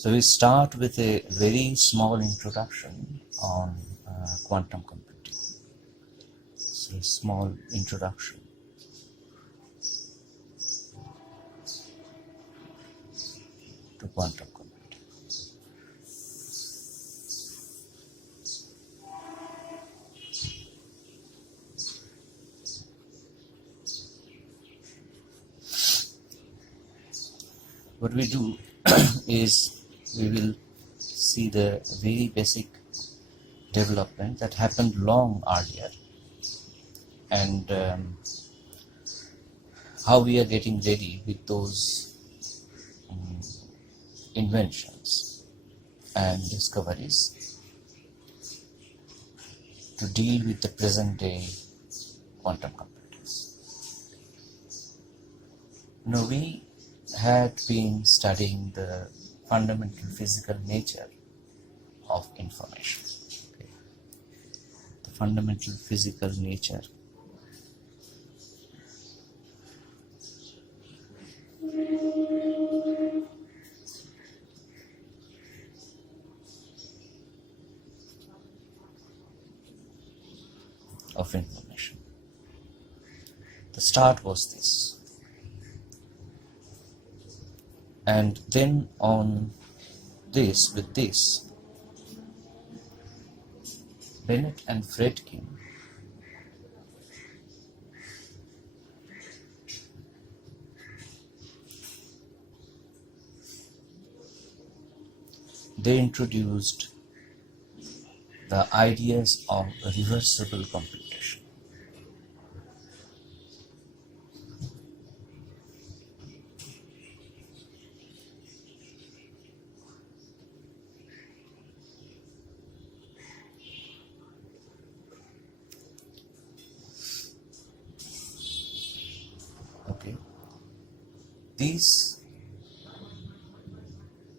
So we start with a very small introduction on quantum computing. So a small introduction. To quantum computing. What we do is we will see the very basic development that happened long earlier, and how we are getting ready with those inventions and discoveries to deal with the present day quantum computers. Now, we had been studying the fundamental physical nature of information. Okay. The fundamental physical nature of information. The start was this. And then on this, with this, Bennett and Friedman they introduced the ideas of reversible computation. Okay. These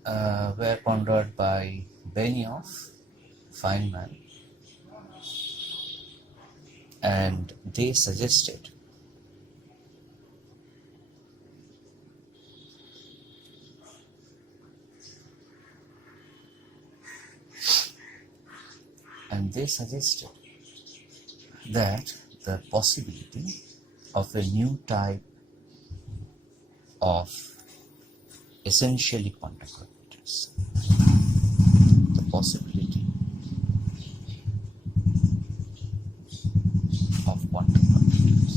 were pondered by Benioff, Feynman, and they suggested that the possibility of a new type of essentially quantum computers, the possibility of quantum computers.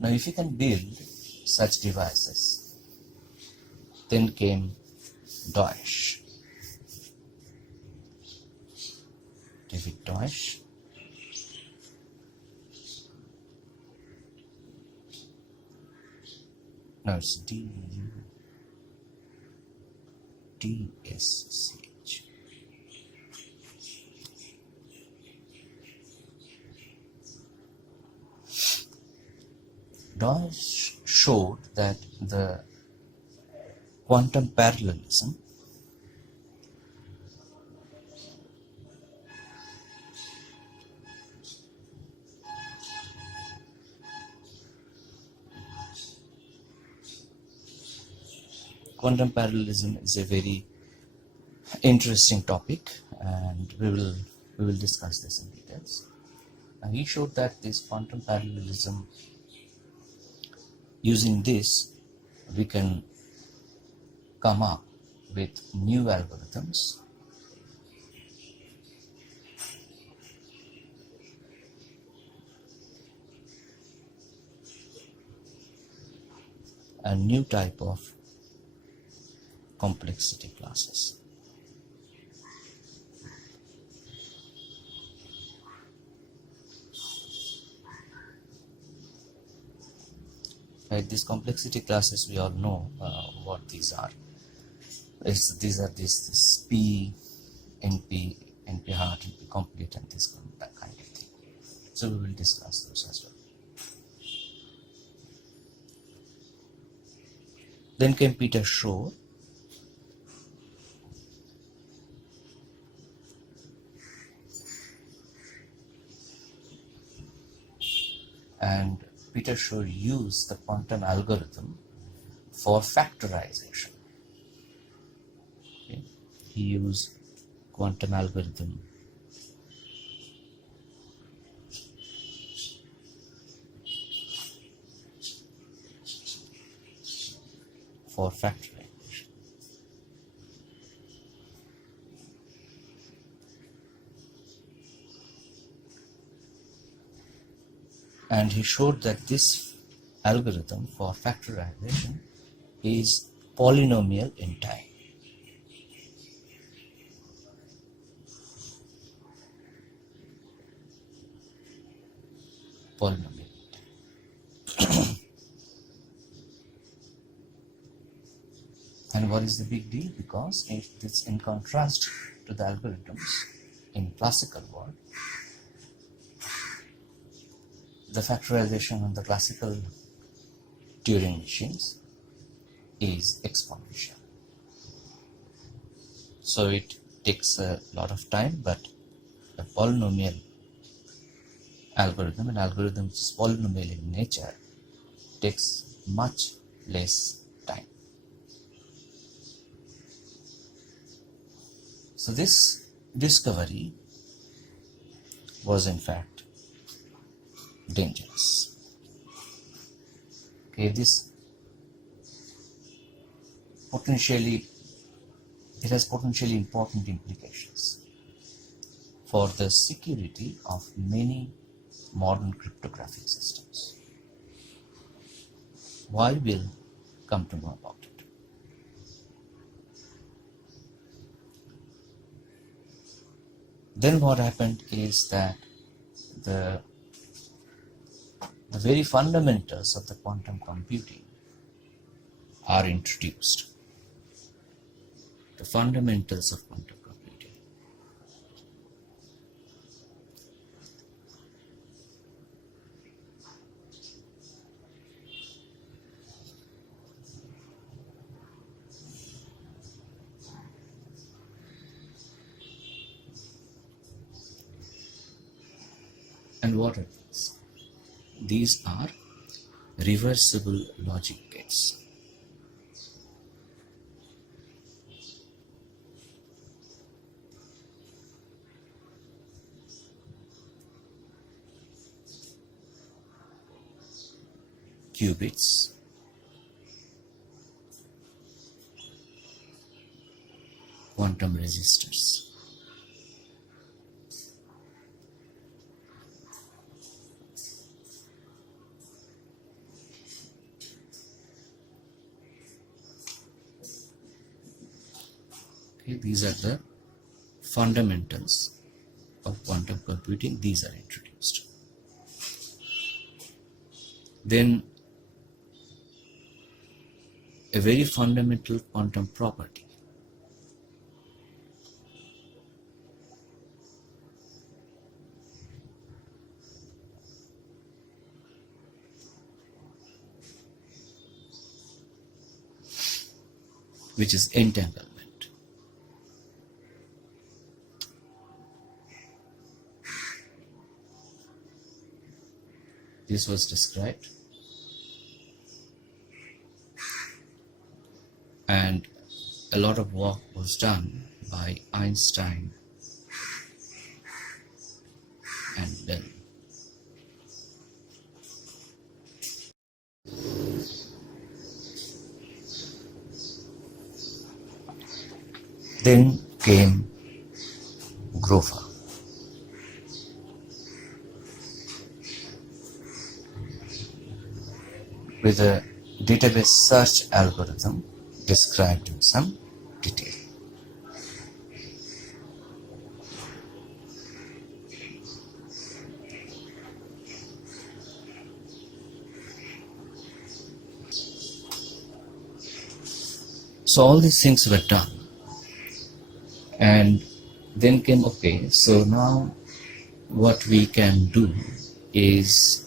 Now, if you can build such devices, then came Deutsch. David Deutsch. No, it's D-U-D-S-C-H. Deutsch showed that the quantum parallelism is a very interesting topic, and we will discuss this in details. And he showed that this quantum parallelism, using this, we can come up with new algorithms and new type of complexity classes. Right, these complexity classes, we all know what these are. These are this P, NP, NP hard, NP complete, and that kind of thing. So we will discuss those as well. Then came Peter Shor. and Peter Shor used the quantum algorithm for factorization. Okay. He used quantum algorithm for factorization. And he showed that this algorithm for factorization is polynomial in time. Polynomial in time. And what is the big deal? Because it's in contrast to the algorithms in classical world. The factorization on the classical Turing machines is exponential. So it takes a lot of time, but a polynomial algorithm, an algorithm which is polynomial in nature, takes much less time. So this discovery was in fact dangerous. Okay, this it has potentially important implications for the security of many modern cryptographic systems. Why we'll come to know about it. Then what happened is that the very fundamentals of the quantum computing are introduced. The fundamentals of quantum computing. And what are these? These are reversible logic gates. Qubits, quantum resistors. Okay, these are the fundamentals of quantum computing. These are introduced. Then a very fundamental quantum property which is entanglement. This was described, and a lot of work was done by Einstein and Bell. Then came Grover. With a database search algorithm described in some detail. So all these things were done, and then came, okay, so now what we can do is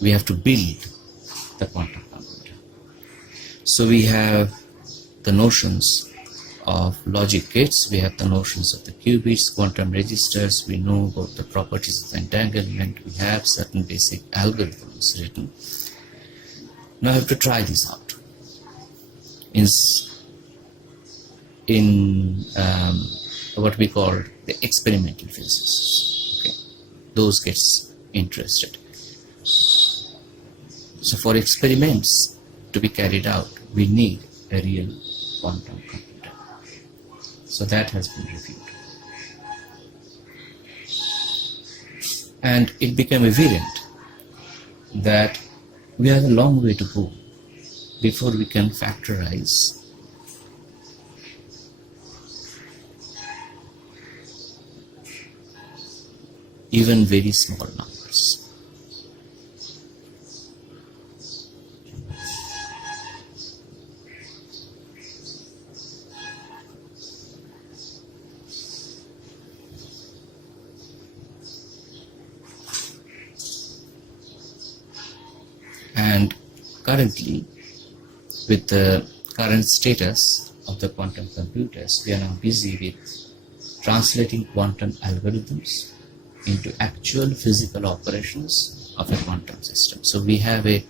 we have to build the quantum computer. So we have the notions of logic gates. We have the notions of the qubits, quantum registers, we know about the properties of the entanglement, we have certain basic algorithms written. Now I have to try this out in what we call the experimental physicists. Okay. Those gets interested. So for experiments to be carried out, we need a real quantum computer. So that has been reviewed. And it became evident that we have a long way to go before we can factorize even very small numbers. And currently, with the current status of the quantum computers, we are now busy with translating quantum algorithms into actual physical operations of a quantum system. So we have a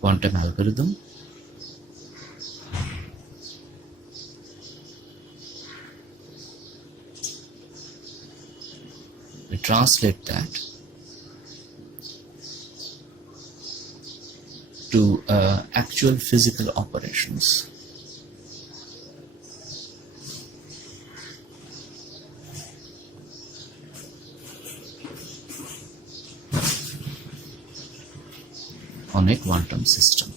quantum algorithm. We translate that to actual physical operations. On a quantum system.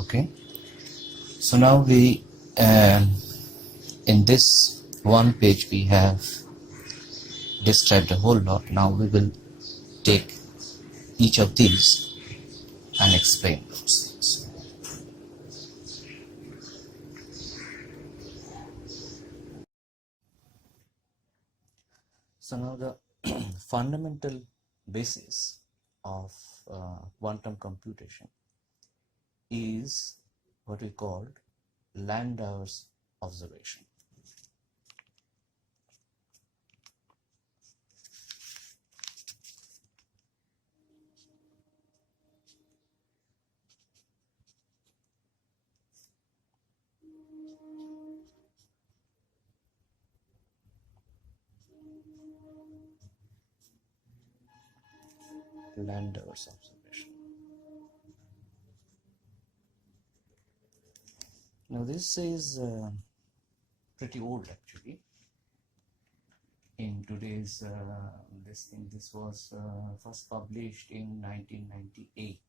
Okay. So now we, in this one page, we have described a whole lot. Now we will take each of these and explain those things. So now the fundamental basis of quantum computation is what we called Landauers observation. Landauers observation. Now this is pretty old actually. In today's this was first published in 1998.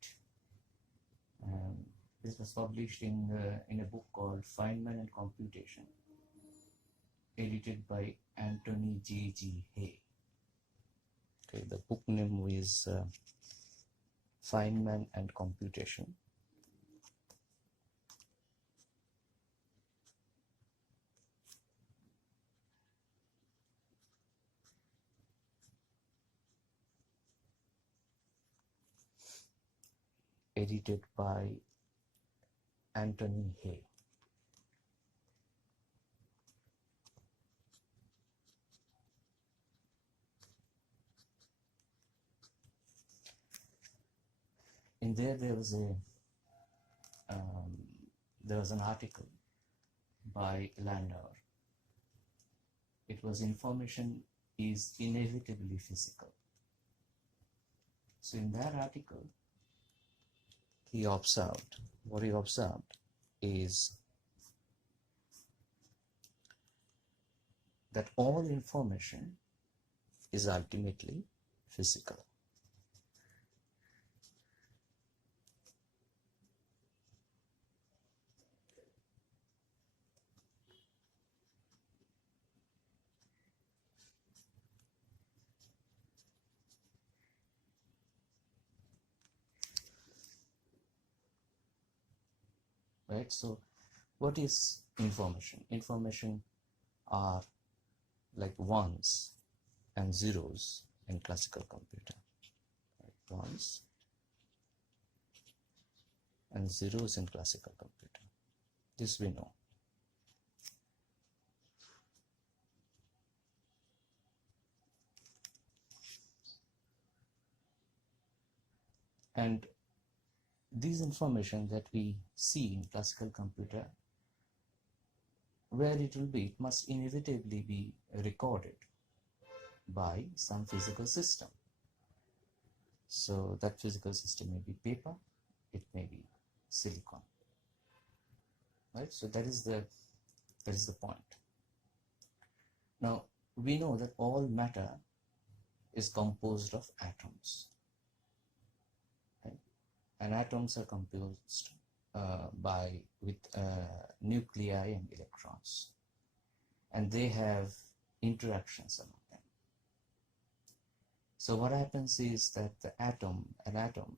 This was published in a book called Feynman and Computation, edited by Anthony J.G. Hay. Okay, the book name is Feynman and Computation. Edited by Anthony Hay. In there was an article by Landauer. It was information is inevitably physical. So in that article, what he observed is that all information is ultimately physical. Right? So what is information? Information are like ones and zeros in classical computer. Ones and zeros in classical computer. This we know. And these information that we see in classical computer, where it will be, it must inevitably be recorded by some physical system. So that physical system may be paper, it may be silicon, right? So that is the point. Now we know that all matter is composed of atoms, right? And atoms are composed with nuclei and electrons, and they have interactions among them. So what happens is that an atom,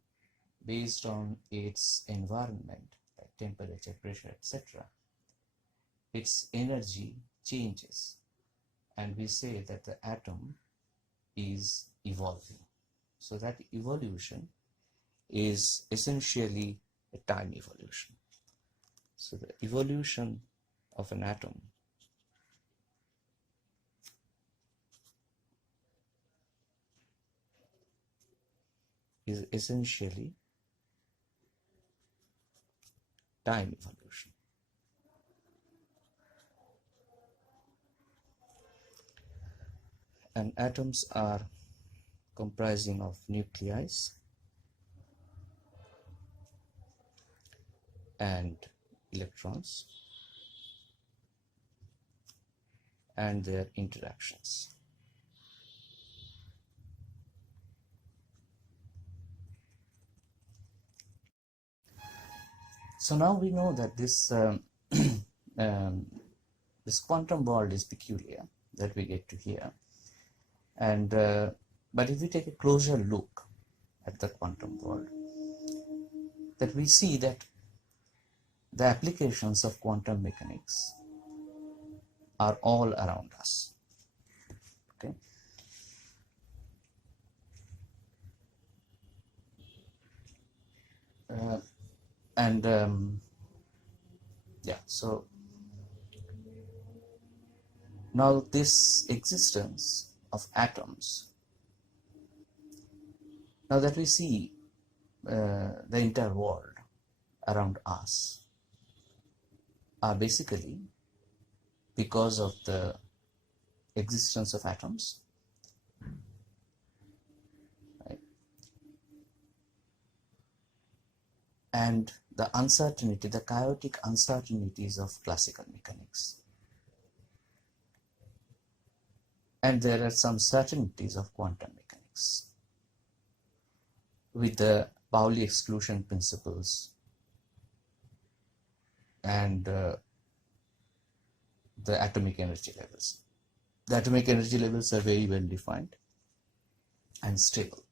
based on its environment, like temperature, pressure, etc., its energy changes, and we say that the atom is evolving. So that evolution is essentially a time evolution. So the evolution of an atom is essentially time evolution. And atoms are comprising of nuclei and electrons and their interactions. So now we know that this this quantum world is peculiar, that we get to hear, and but if we take a closer look at the quantum world, that we see that the applications of quantum mechanics are all around us. Okay. Yeah, so now this existence of atoms, now that we see the entire world around us, are basically because of the existence of atoms, right? And the uncertainty, the chaotic uncertainties of classical mechanics. And there are some certainties of quantum mechanics with the Pauli exclusion principles and the atomic energy levels. The atomic energy levels are very well defined and stable.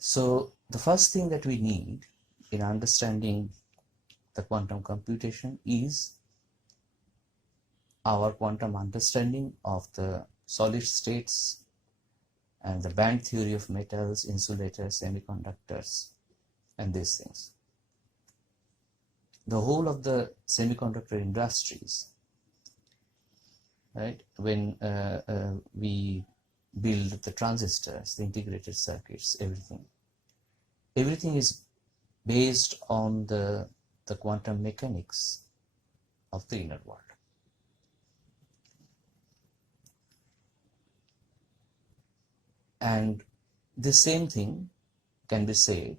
So the first thing that we need in understanding the quantum computation is our quantum understanding of the solid states and the band theory of metals, insulators, semiconductors, and these things. The whole of the semiconductor industries, right, when we build the transistors, the integrated circuits, everything is based on the quantum mechanics of the inner world. And the same thing can be said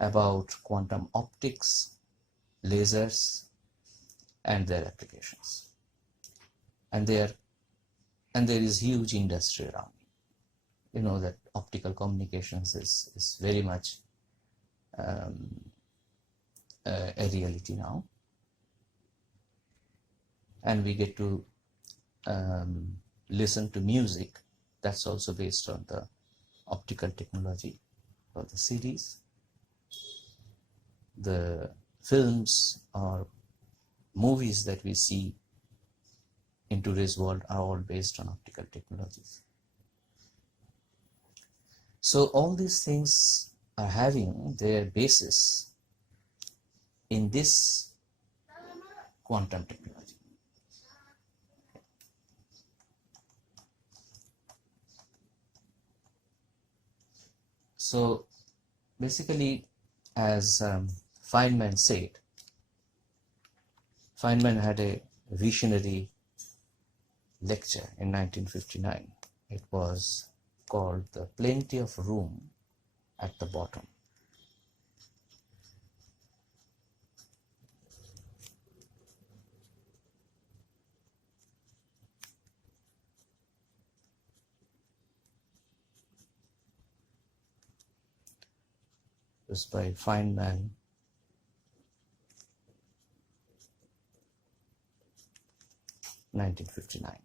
about quantum optics, lasers, and their applications. And there is huge industry around. You know that optical communications is very much a reality now. And we get to listen to music that's also based on the optical technology for the CDs. The films or movies that we see in today's world are all based on optical technologies. So all these things are having their basis in this quantum technology. So basically, as Feynman said, Feynman had a visionary lecture in 1959. It was called The Plenty of Room at the Bottom. It was by Feynman, (1959).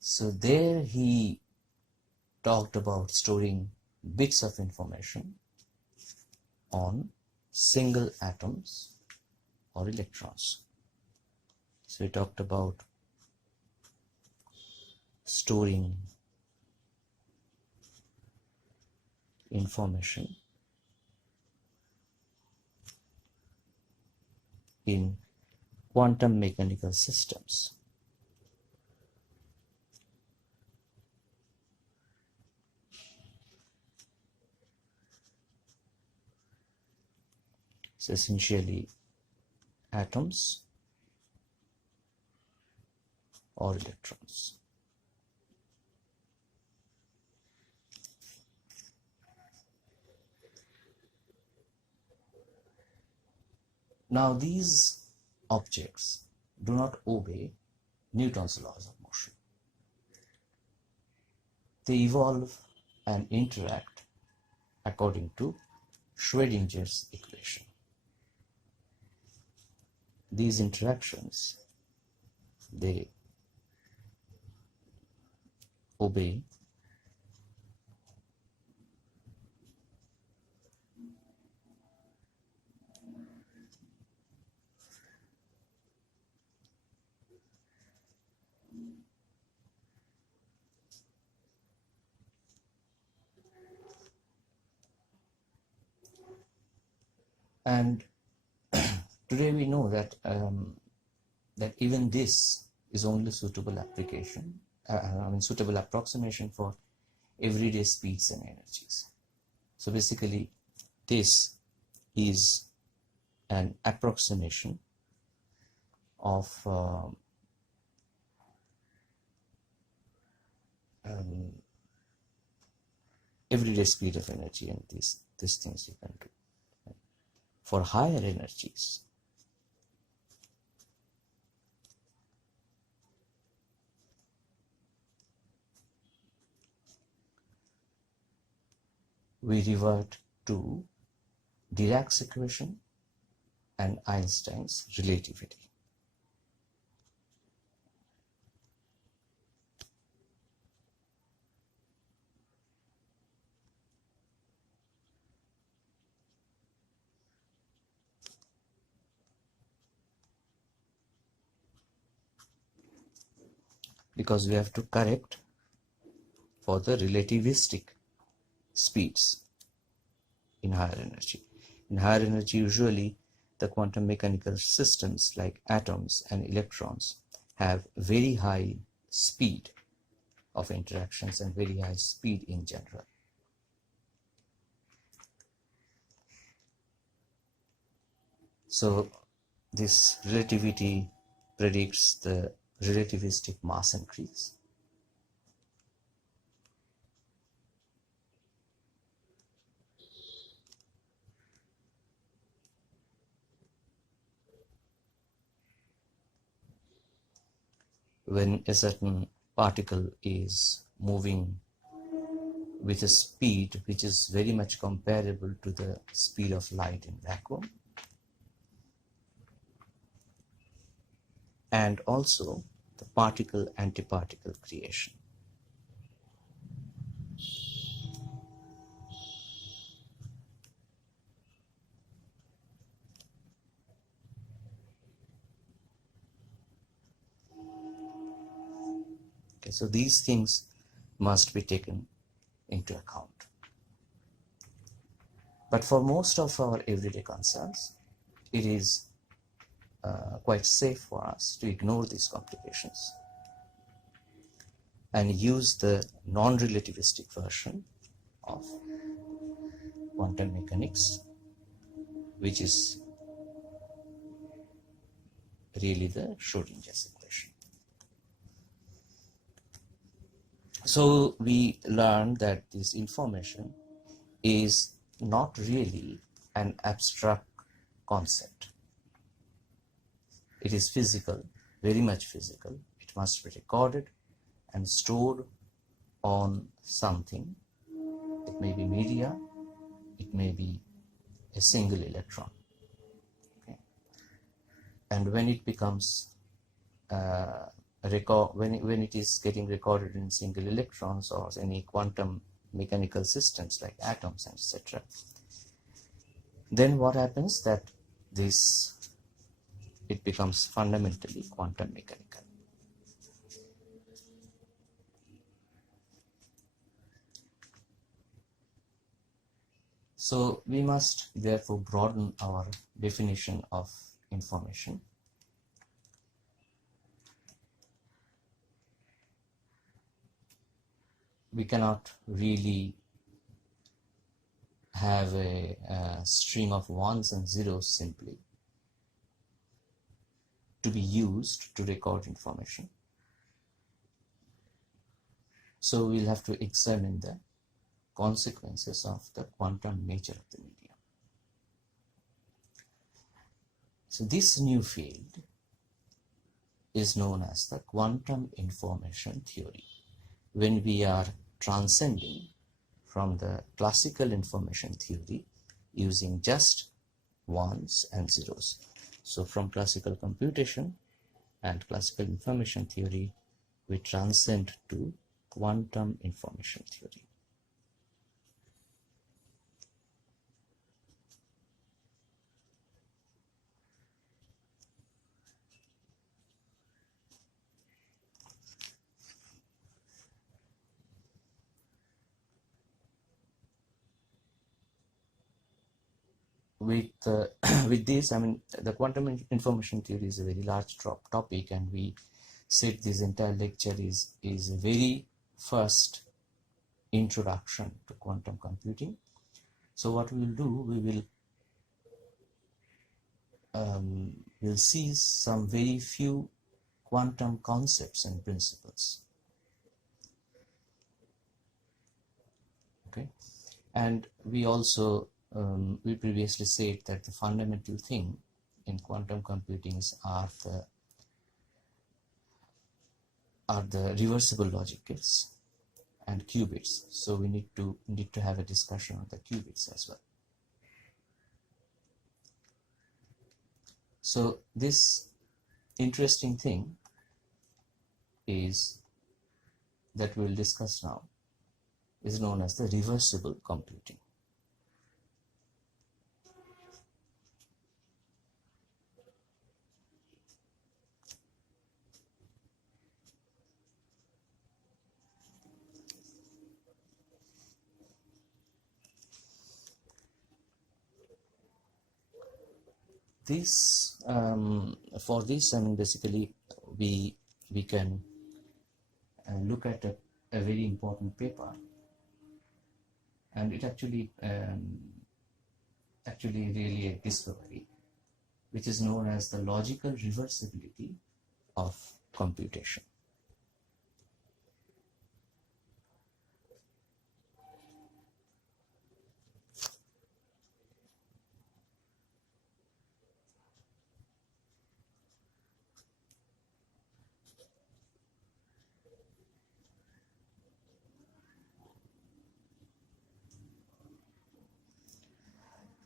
So there he talked about storing bits of information on single atoms or electrons. So he talked about storing information in quantum mechanical systems. So essentially atoms or electrons. Now these objects do not obey Newton's laws of motion. They evolve and interact according to Schrodinger's equation. These interactions, they obey and today we know that that even this is only suitable application, suitable approximation for everyday speeds and energies. So basically, this is an approximation of everyday speed of energy, and these things you can do. For higher energies, we revert to Dirac's equation and Einstein's relativity. Because we have to correct for the relativistic speeds in higher energy. In higher energy, usually the quantum mechanical systems like atoms and electrons have very high speed of interactions and very high speed in general. So this relativity predicts the relativistic mass increase. When a certain particle is moving with a speed which is very much comparable to the speed of light in vacuum, and also the particle-antiparticle creation. Okay, so these things must be taken into account. But for most of our everyday concerns, it is quite safe for us to ignore these complications and use the non-relativistic version of quantum mechanics, which is really the Schrodinger's equation. So we learned that this information is not really an abstract concept. It is physical, very much physical. It must be recorded and stored on something. It may be media, it may be a single electron. Okay. And when it becomes when it is getting recorded in single electrons or any quantum mechanical systems like atoms, etc., then what happens that it becomes fundamentally quantum mechanical. So we must therefore broaden our definition of information. We cannot really have a stream of ones and zeros simply to be used to record information. So we'll have to examine the consequences of the quantum nature of the medium. So this new field is known as the quantum information theory. When we are transcending from the classical information theory using just ones and zeros. So from classical computation and classical information theory, we transcend to quantum information theory. With this, I mean, the quantum information theory is a very large topic, and we said this entire lecture is a very first introduction to quantum computing. So what we will do, we will see some very few quantum concepts and principles. Okay, and we also we previously said that the fundamental thing in quantum computing are the reversible logic gates and qubits. So we need to have a discussion on the qubits as well. So this interesting thing is that we will discuss now is known as the reversible computing. For this, I mean, basically we can look at a very important paper, and it actually really a discovery, which is known as the logical reversibility of computation.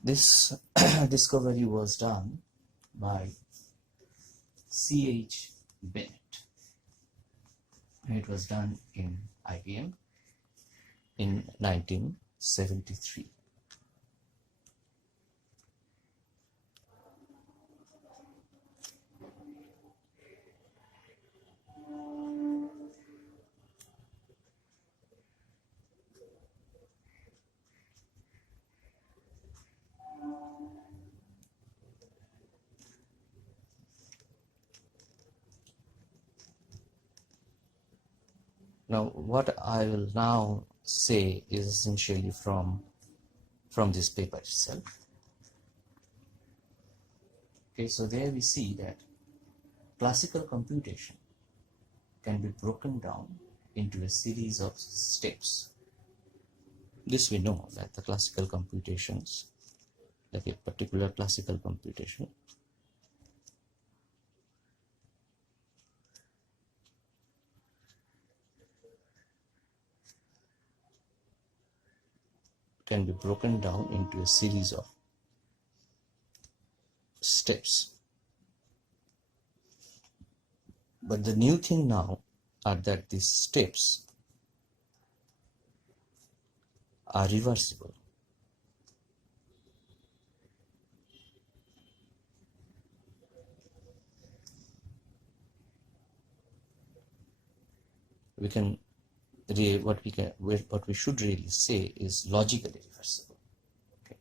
This discovery was done by C.H. Bennett. It was done in IBM in 1973. Now, what I will now say is essentially from this paper itself. Okay, so there we see that classical computation can be broken down into a series of steps. This we know, that the classical computations, like a particular classical computation, can be broken down into a series of steps. But the new thing now are that these steps are reversible. We can what we should really say is logically reversible. Okay.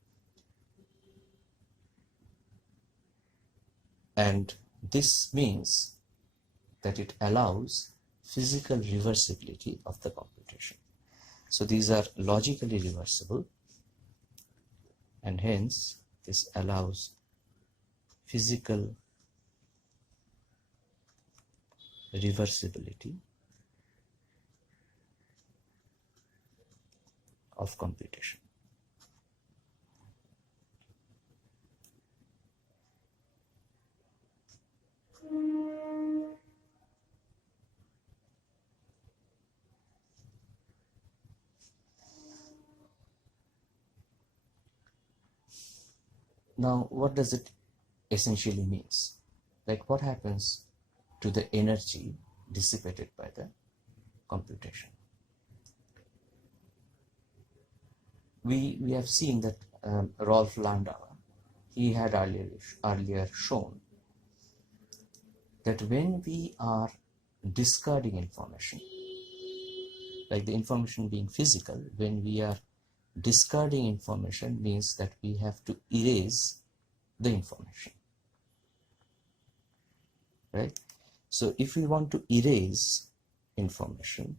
And this means that it allows physical reversibility of the computation. So these are logically reversible, and hence this allows physical reversibility of computation. Now, what does it essentially means? Like, what happens to the energy dissipated by the computation? We have seen that Rolf Landauer, he had earlier shown that when we are discarding information, like the information being physical, when we are discarding information means that we have to erase the information, right? So if we want to erase information,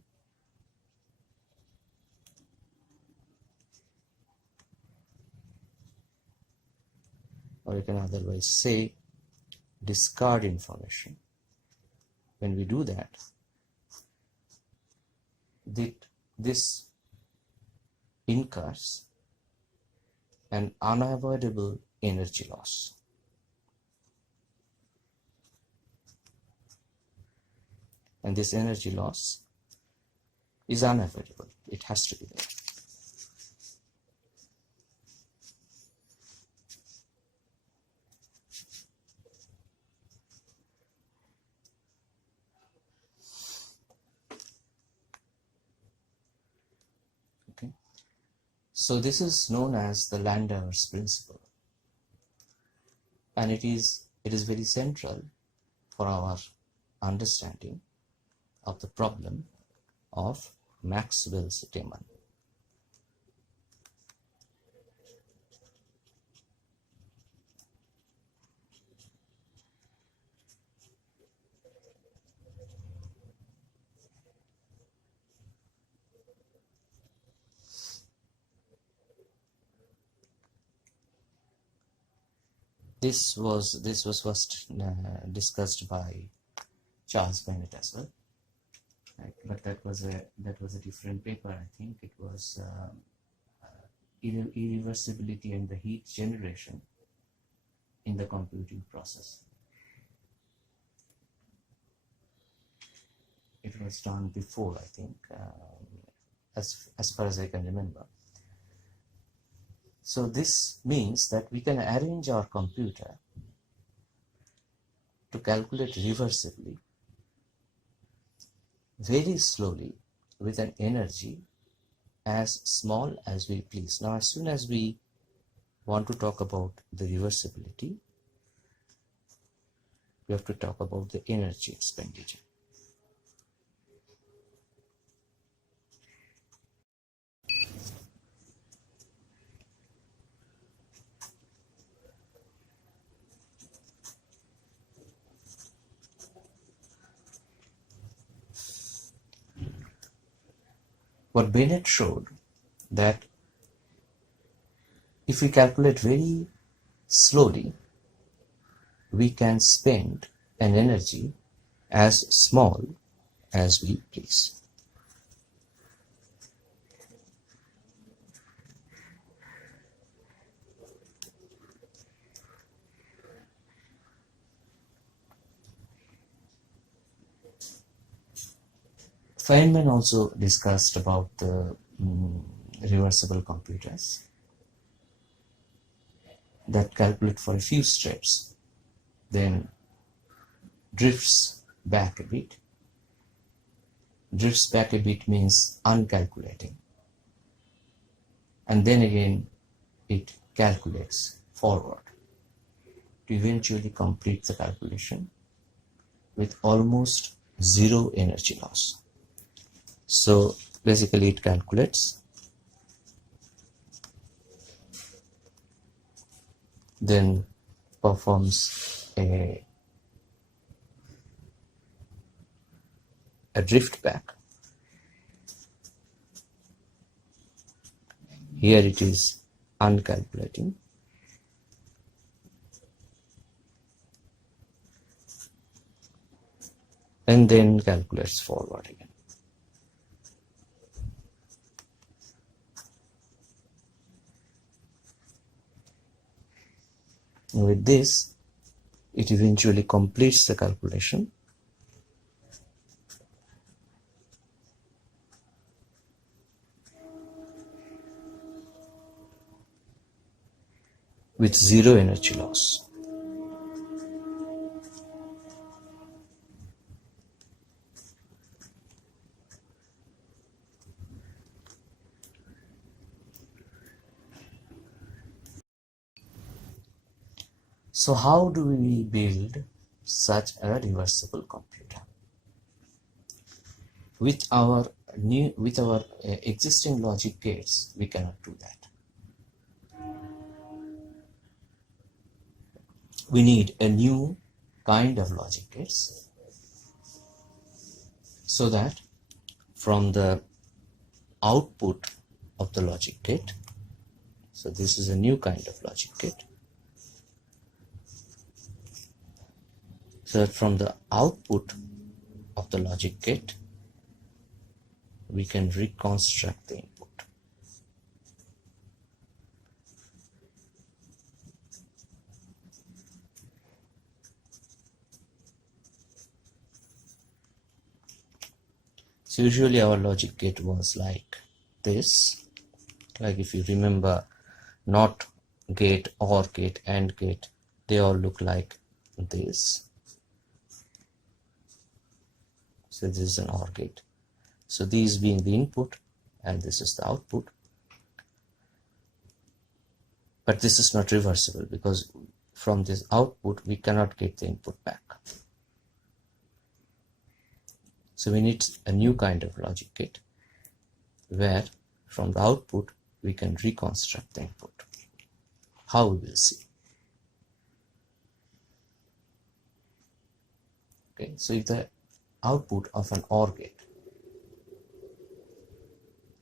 or you can otherwise say discard information, when we do that, this incurs an unavoidable energy loss. And this energy loss is unavoidable. It has to be there. Okay. So this is known as the Landauers principle, and it is very central for our understanding of the problem of Maxwell's demon. This was first discussed by Charles Bennett as well, right? But that was a different paper. I think it was irreversibility and the heat generation in the computing process. It was done before, I think, as far as I can remember. So this means that we can arrange our computer to calculate reversibly very slowly with an energy as small as we please. Now, as soon as we want to talk about the reversibility, we have to talk about the energy expenditure. What Bennett showed that if we calculate very slowly, we can spend an energy as small as we please. Feynman also discussed about the reversible computers that calculate for a few steps, then drifts back a bit. Drifts back a bit means uncalculating. And then again, it calculates forward to eventually complete the calculation with almost zero energy loss. So basically it calculates, then performs a drift back. Here it is uncalculating. And then calculates forward again. With this, it eventually completes the calculation with zero energy loss. So how do we build such a reversible computer? With our existing logic gates, we cannot do that. We need a new kind of logic gates so that from the output of the logic gate, so this is a new kind of logic gate, so that from the output of the logic gate we can reconstruct the input. So usually our logic gate was like this, like if you remember NOT gate, OR gate, AND gate, they all look like this. So this is an OR gate. So these being the input and this is the output. But this is not reversible because from this output we cannot get the input back. So we need a new kind of logic gate where from the output we can reconstruct the input. How we will see. Okay, so if the output of an OR gate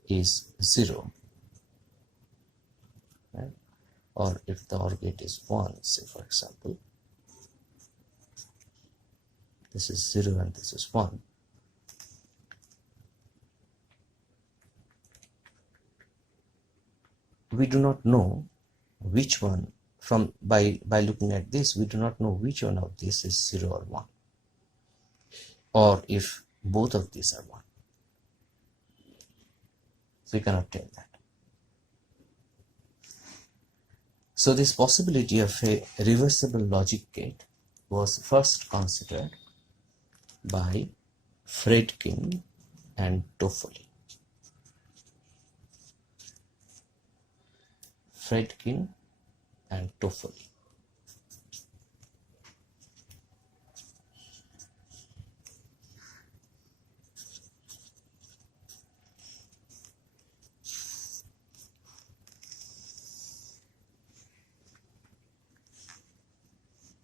is 0, right? Or if the OR gate is 1, say for example, this is 0 and this is 1, we do not know which one by looking at this, we do not know which one of these is 0 or 1, or if both of these are 1. So we cannot tell that. So this possibility of a reversible logic gate was first considered by Friedman and Toffoli. Friedman and Toffoli.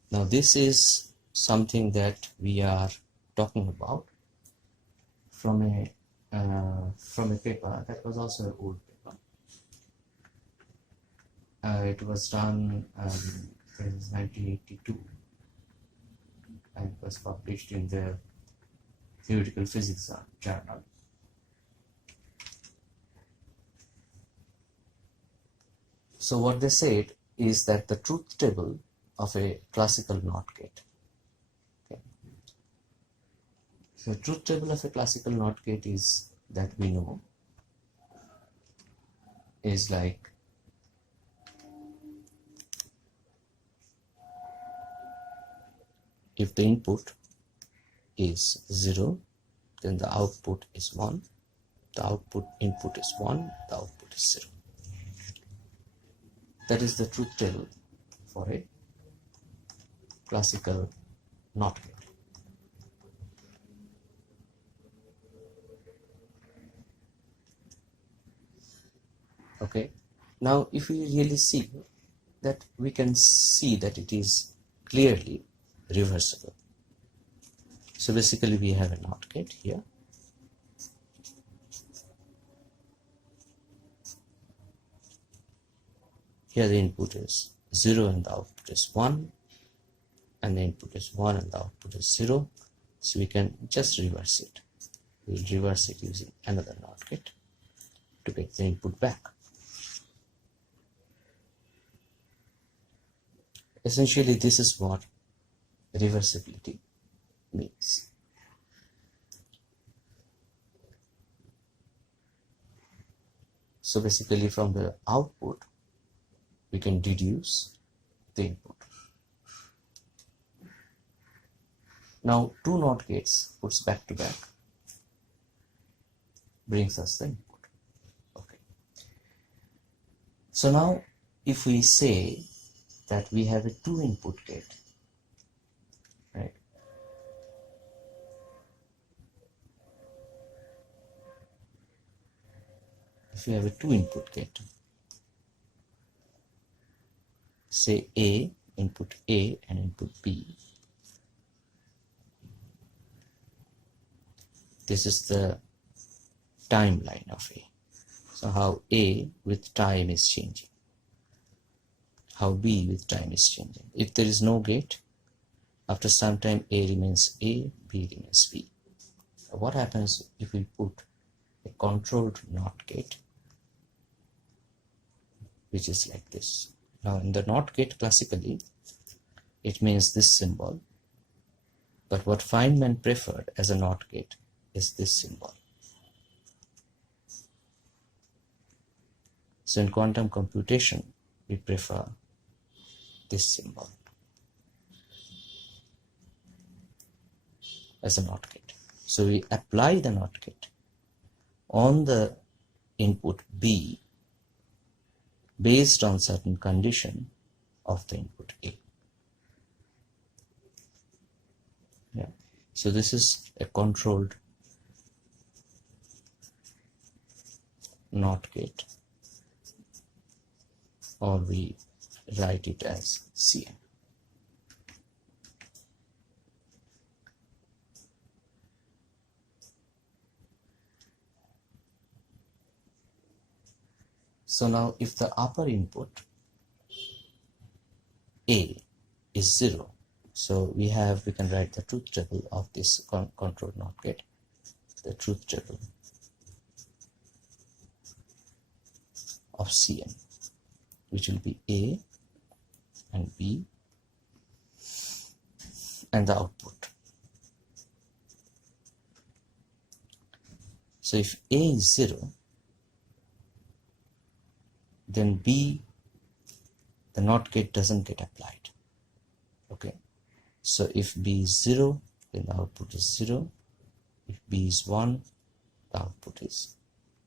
Now this is something that we are talking about from a from a paper that was also an old paper. It was done in 1982 and was published in the Theoretical Physics Journal. So what they said is that the truth table of a classical NOT gate. Okay. So the truth table of a classical NOT gate is that we know is like if the input is 0, then the output is 1. The input is 1, the output is 0. That is the truth table for a classical NOT gate. Okay, now if we really see that, we can see that it is clearly reversible. So basically we have a NOT gate here. Here the input is 0 and the output is 1, and the input is 1 and the output is 0. So we can just reverse it. We will reverse it using another NOT gate to get the input back. Essentially, this is what reversibility means. So basically from the output, we can deduce the input. Now 2 NOT gates puts back to back brings us the input. Okay. So now if we say that we have a 2 input gate, right? If we have a 2 input gate, say A, input A and input B. This is the timeline of A. So how A with time is changing, how B with time is changing. If there is no gate, after some time A remains A, B remains B. What happens if we put a controlled NOT gate, which is like this? Now in the NOT gate classically, it means this symbol, but what Feynman preferred as a NOT gate is this symbol. So in quantum computation, we prefer this symbol as a NOT gate. So we apply the NOT gate on the input B based on certain condition of the input A. Yeah. So this is a controlled NOT gate, or we write it as CN. So now if the upper input A is 0, so we can write the truth table of this controlled NOT gate, the truth table of Cn, which will be A and B and the output. So if A is 0, then B, the NOT gate doesn't get applied. Okay, so if B is 0, then the output is 0. If B is 1, the output is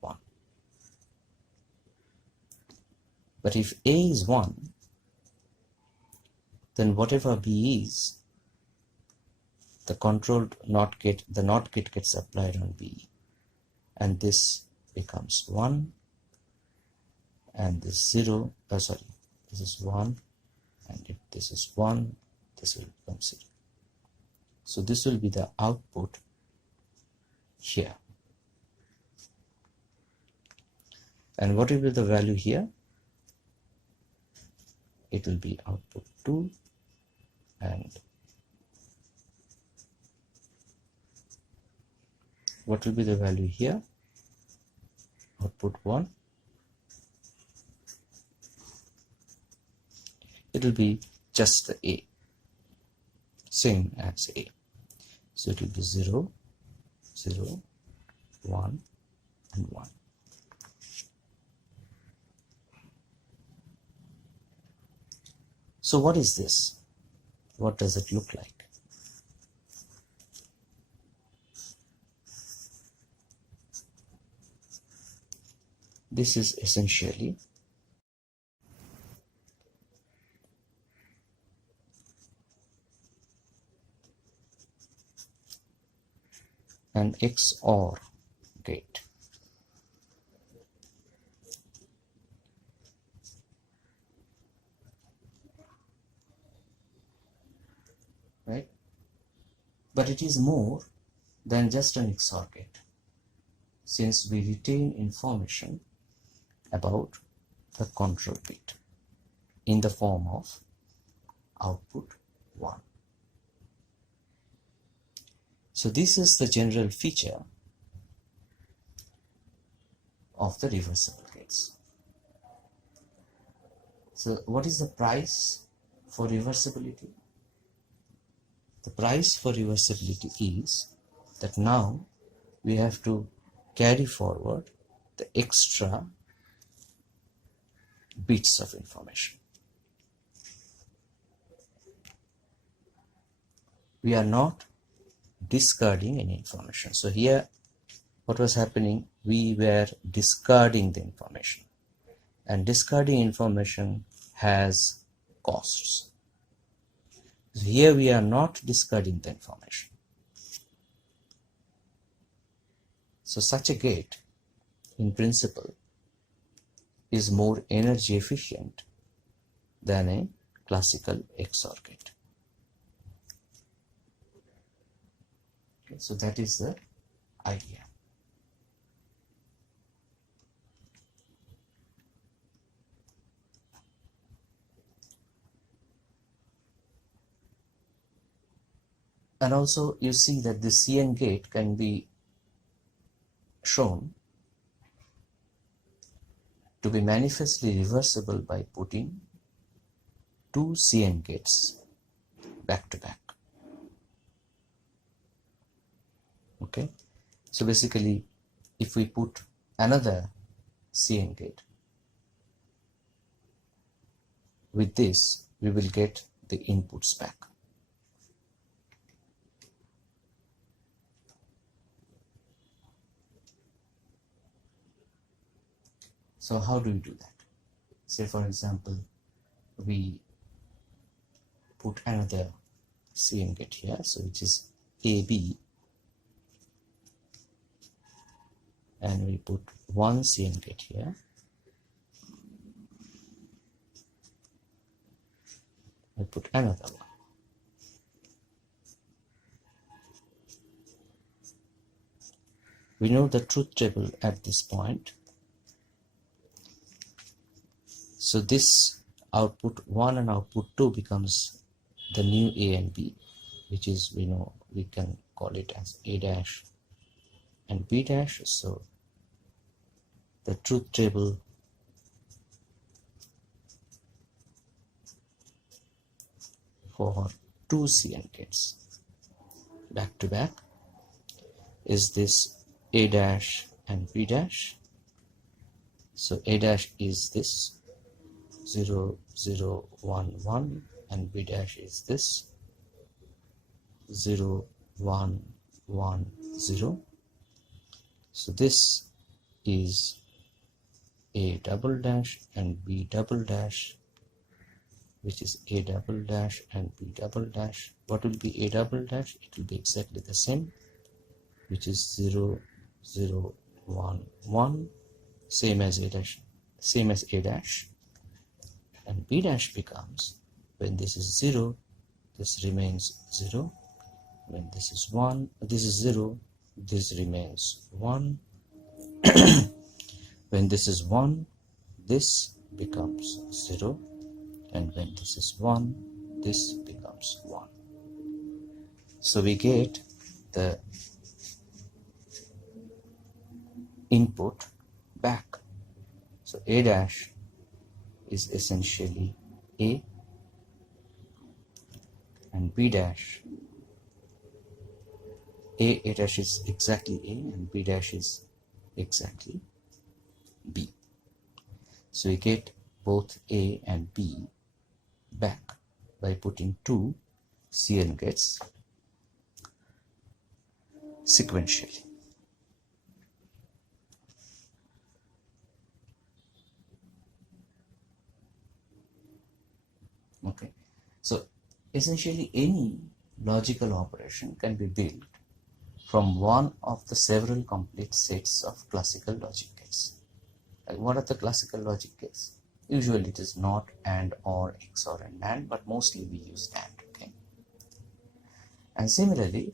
1. But if A is 1, then whatever B is, the controlled NOT gate, the NOT gate gets applied on B, and this becomes 1, and this 0, this is 1, and if this is 1, this will become 0. So this will be the output here. And what will be the value here? It will be output 2 and what will be the value here? Output 1. It will be just the A, same as A. So it will be 0, 0, 1 and 1. So what is this? What does it look like? This is essentially an XOR gate. Right? But it is more than just an XOR gate, since we retain information about the control bit in the form of output 1. So this is the general feature of the reversible gates. So what is the price for reversibility? The price for reversibility is that now we have to carry forward the extra bits of information. We are not discarding any information. So here what was happening, we were discarding the information, and discarding information has costs. So here we are not discarding the information. So such a gate in principle is more energy efficient than a classical XOR gate. Okay, so that is the idea. And also you see that the CN gate can be shown to be manifestly reversible by putting two CN gates back to back. Okay, so basically if we put another CN gate, with this we will get the inputs back. So how do we do that? Say for example, we put another CN gate here, so which is AB, and we put one CN gate here, I put another one. We know the truth table at this point. So this output 1 and output 2 becomes the new A and B, which is, we know, we can call it as A dash and B dash. So the truth table for two CN gates back to back is this A dash and B dash. So A dash is this 0, 0, 1, 1, and B dash is this 0, 1, 1, 0. So this is A double dash and B double dash, which is A double dash and B double dash. What will be A double dash? It will be exactly the same, which is 0, 0, 1, 1, same as A dash, same as A dash. And B dash becomes, when this is 0, this remains 0. When this is 1, this is 0, this remains 1. When this is 1, this becomes 0, and when this is 1, this becomes 1. So we get the input back. So A dash is essentially A, and B dash, A dash is exactly A, and B dash is exactly B. So we get both A and B back by putting two CN gates sequentially. Okay, so essentially any logical operation can be built from one of the several complete sets of classical logic gates. Like, what are the classical logic gates? Usually it is not AND, OR, XOR, and NAND, but mostly we use AND. Okay, and similarly,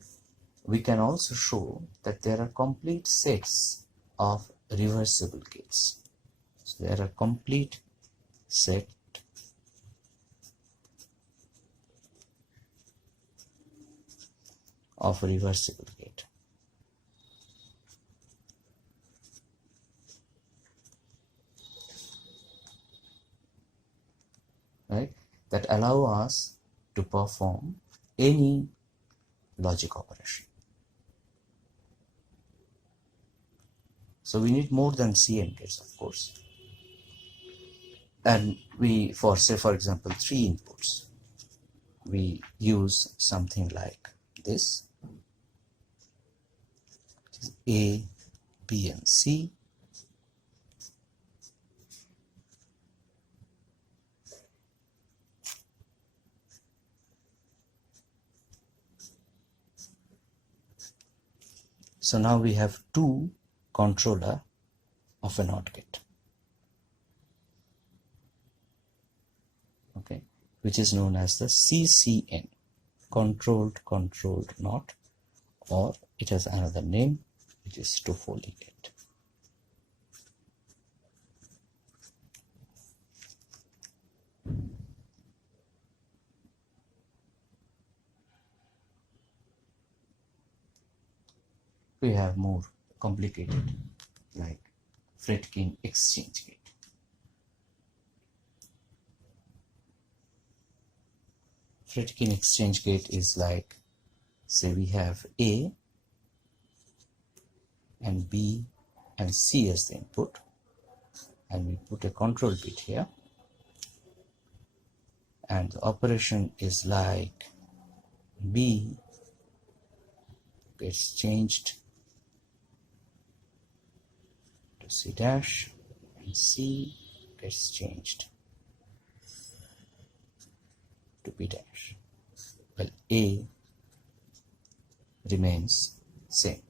we can also show that there are complete sets of reversible gates. So there are complete set of a reversible gate. Right? That allow us to perform any logic operation. So we need more than CN gates, of course. And we, for say for example 3 inputs, we use something like this: A, B, and C. So now we have 2 controller of a NOT gate, okay, which is known as the CCN, controlled NOT, or it has another name, which is Toffoli gate. We have more complicated, like Friedman exchange gate. Friedman exchange gate is like, say we have A and B and C as the input, and we put a control bit here, and the operation is like B gets changed to C dash, and C gets changed to B dash. Well, A remains same.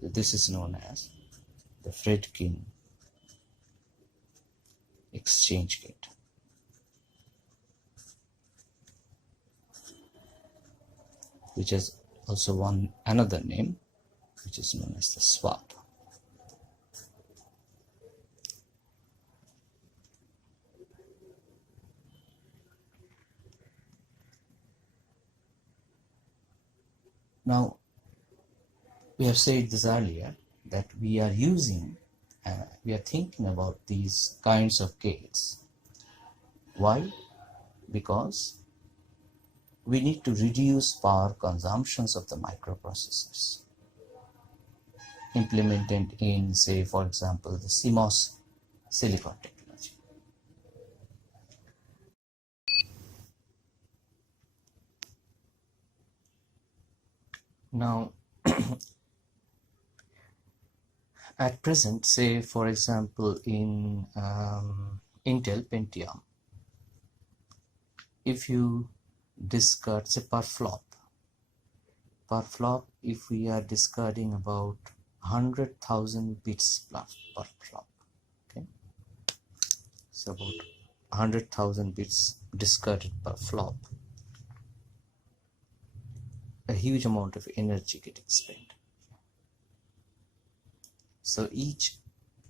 This is known as the Friedman exchange gate. Which has also another name, which is known as the swap. Now, we have said this earlier, that we are thinking about these kinds of gates. Why? Because we need to reduce power consumptions of the microprocessors implemented in, say, for example, the CMOS silicon technology. Now, at present, say, for example, in Intel Pentium, if you discard, say, per flop, if we are discarding about 100,000 bits per flop, okay, so about 100,000 bits discarded per flop, a huge amount of energy gets expended. So each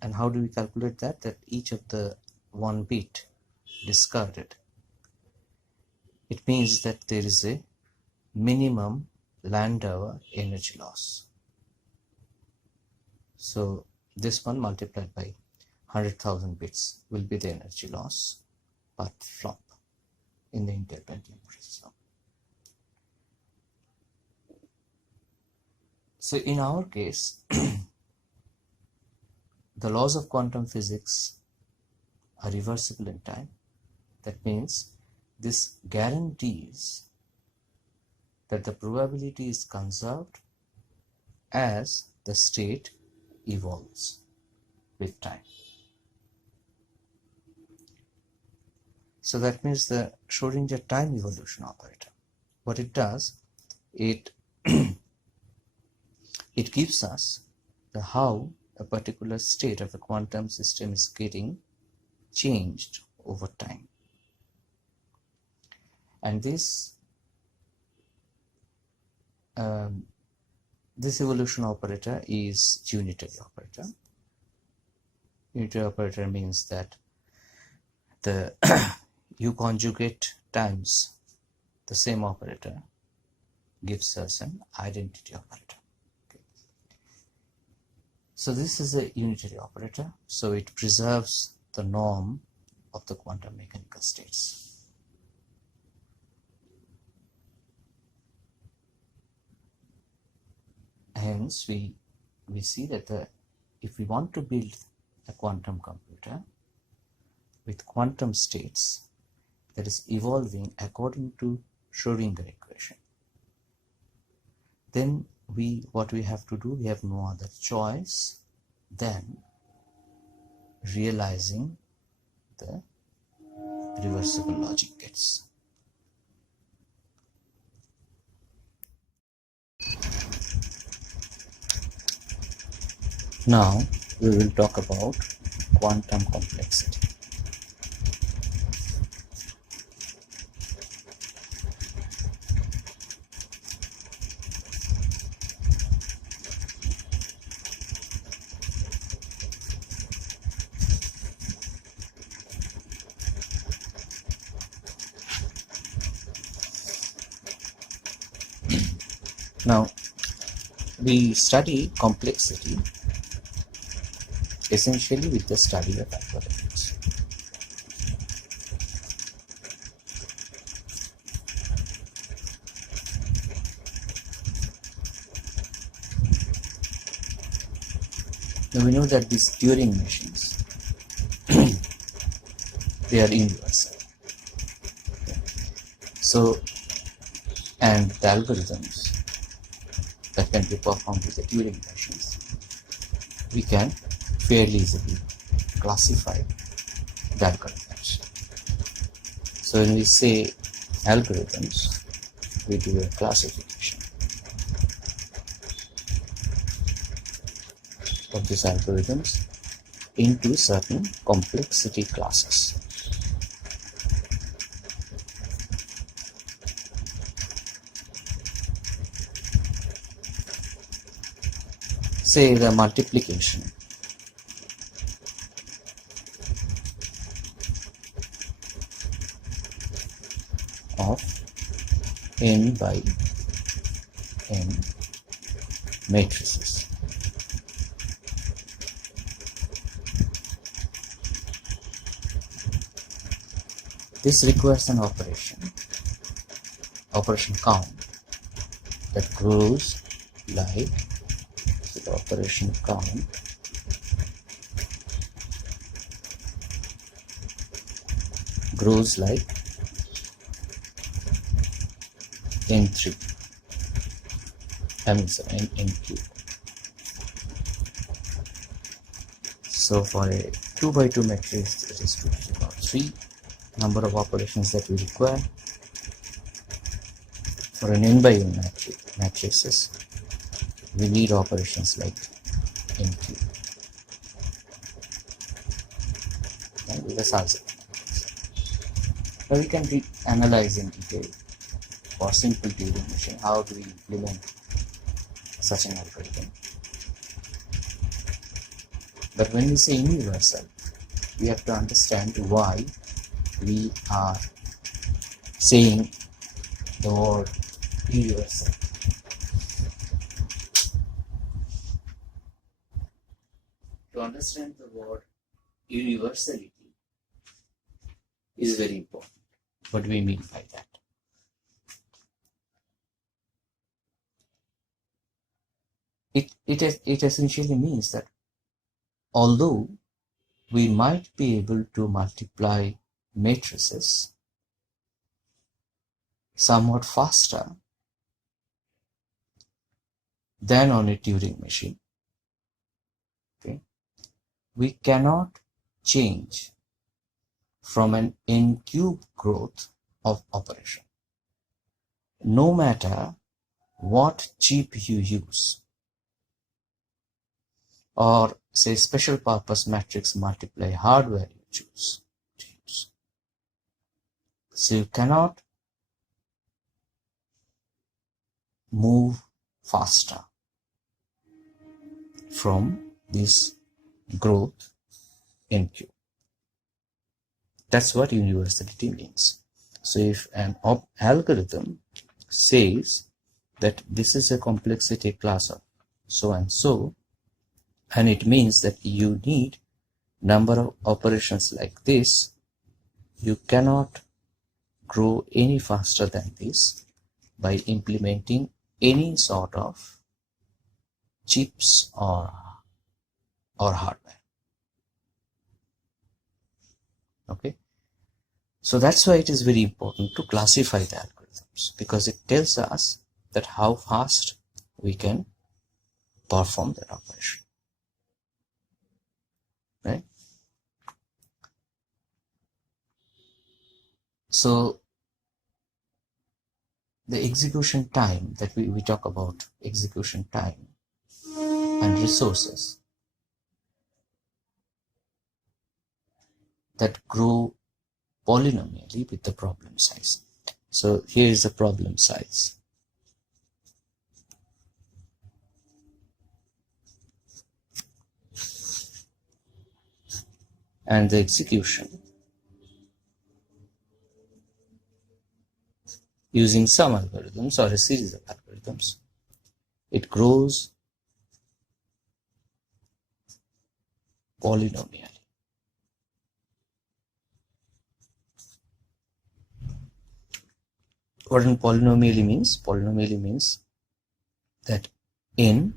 And how do we calculate that? That each of the one bit discarded, it means that there is a minimum Landauer energy loss. So this one multiplied by 100,000 bits will be the energy loss per flop in the Intel Pentium processor. So in our case, the laws of quantum physics are reversible in time. That means this guarantees that the probability is conserved as the state evolves with time. So that means the Schrodinger time evolution operator, what it does, it it gives us the how a particular state of a quantum system is getting changed over time. And this evolution operator is unitary operator. Unitary operator means that the U conjugate times the same operator gives us an identity operator. Okay. So this is a unitary operator, so it preserves the norm of the quantum mechanical states. Hence, we see that if we want to build a quantum computer with quantum states that is evolving according to Schrodinger equation, then what we have to do, we have no other choice than realizing the reversible logic gates. Now we will talk about quantum complexity. Now we study complexity essentially with the study of algorithms. Now we know that these Turing machines, they are universal. Okay. So, and the algorithms that can be performed with the Turing machines, we can fairly easily classify the algorithms. So when we say algorithms, we do a classification of these algorithms into certain complexity classes. Say the multiplication of n by n matrices. This requires an operation count, that grows like, so the operation count grows like n3, n cube. So for a 2 by 2 matrix, it is 2 to the power 3 number of operations that we require. For an n by n matrices, we need operations like n cube. And with the subset. Now we can analyze in detail for simple Turing machine, how do we implement such an algorithm. But when we say universal, we have to understand why we are saying the word universal. To understand the word universality is very important. What do we mean by that? It essentially means that although we might be able to multiply matrices somewhat faster than on a Turing machine, okay, we cannot change from an n-cube growth of operation. No matter what chip you use, or say special purpose matrix multiply hardware you choose to use. So you cannot move faster from this growth in Q. That's what universality means. So if an algorithm says that this is a complexity class of so and so, and it means that you need number of operations like this, you cannot grow any faster than this by implementing any sort of chips or hardware. Okay, so that's why it is very important to classify the algorithms, because it tells us that how fast we can perform that operation, right? So the execution time that we talk about, execution time and resources that grow polynomially with the problem size. So here is the problem size. And the execution using some algorithms or a series of algorithms, it grows polynomially. What polynomially means? Polynomially means that n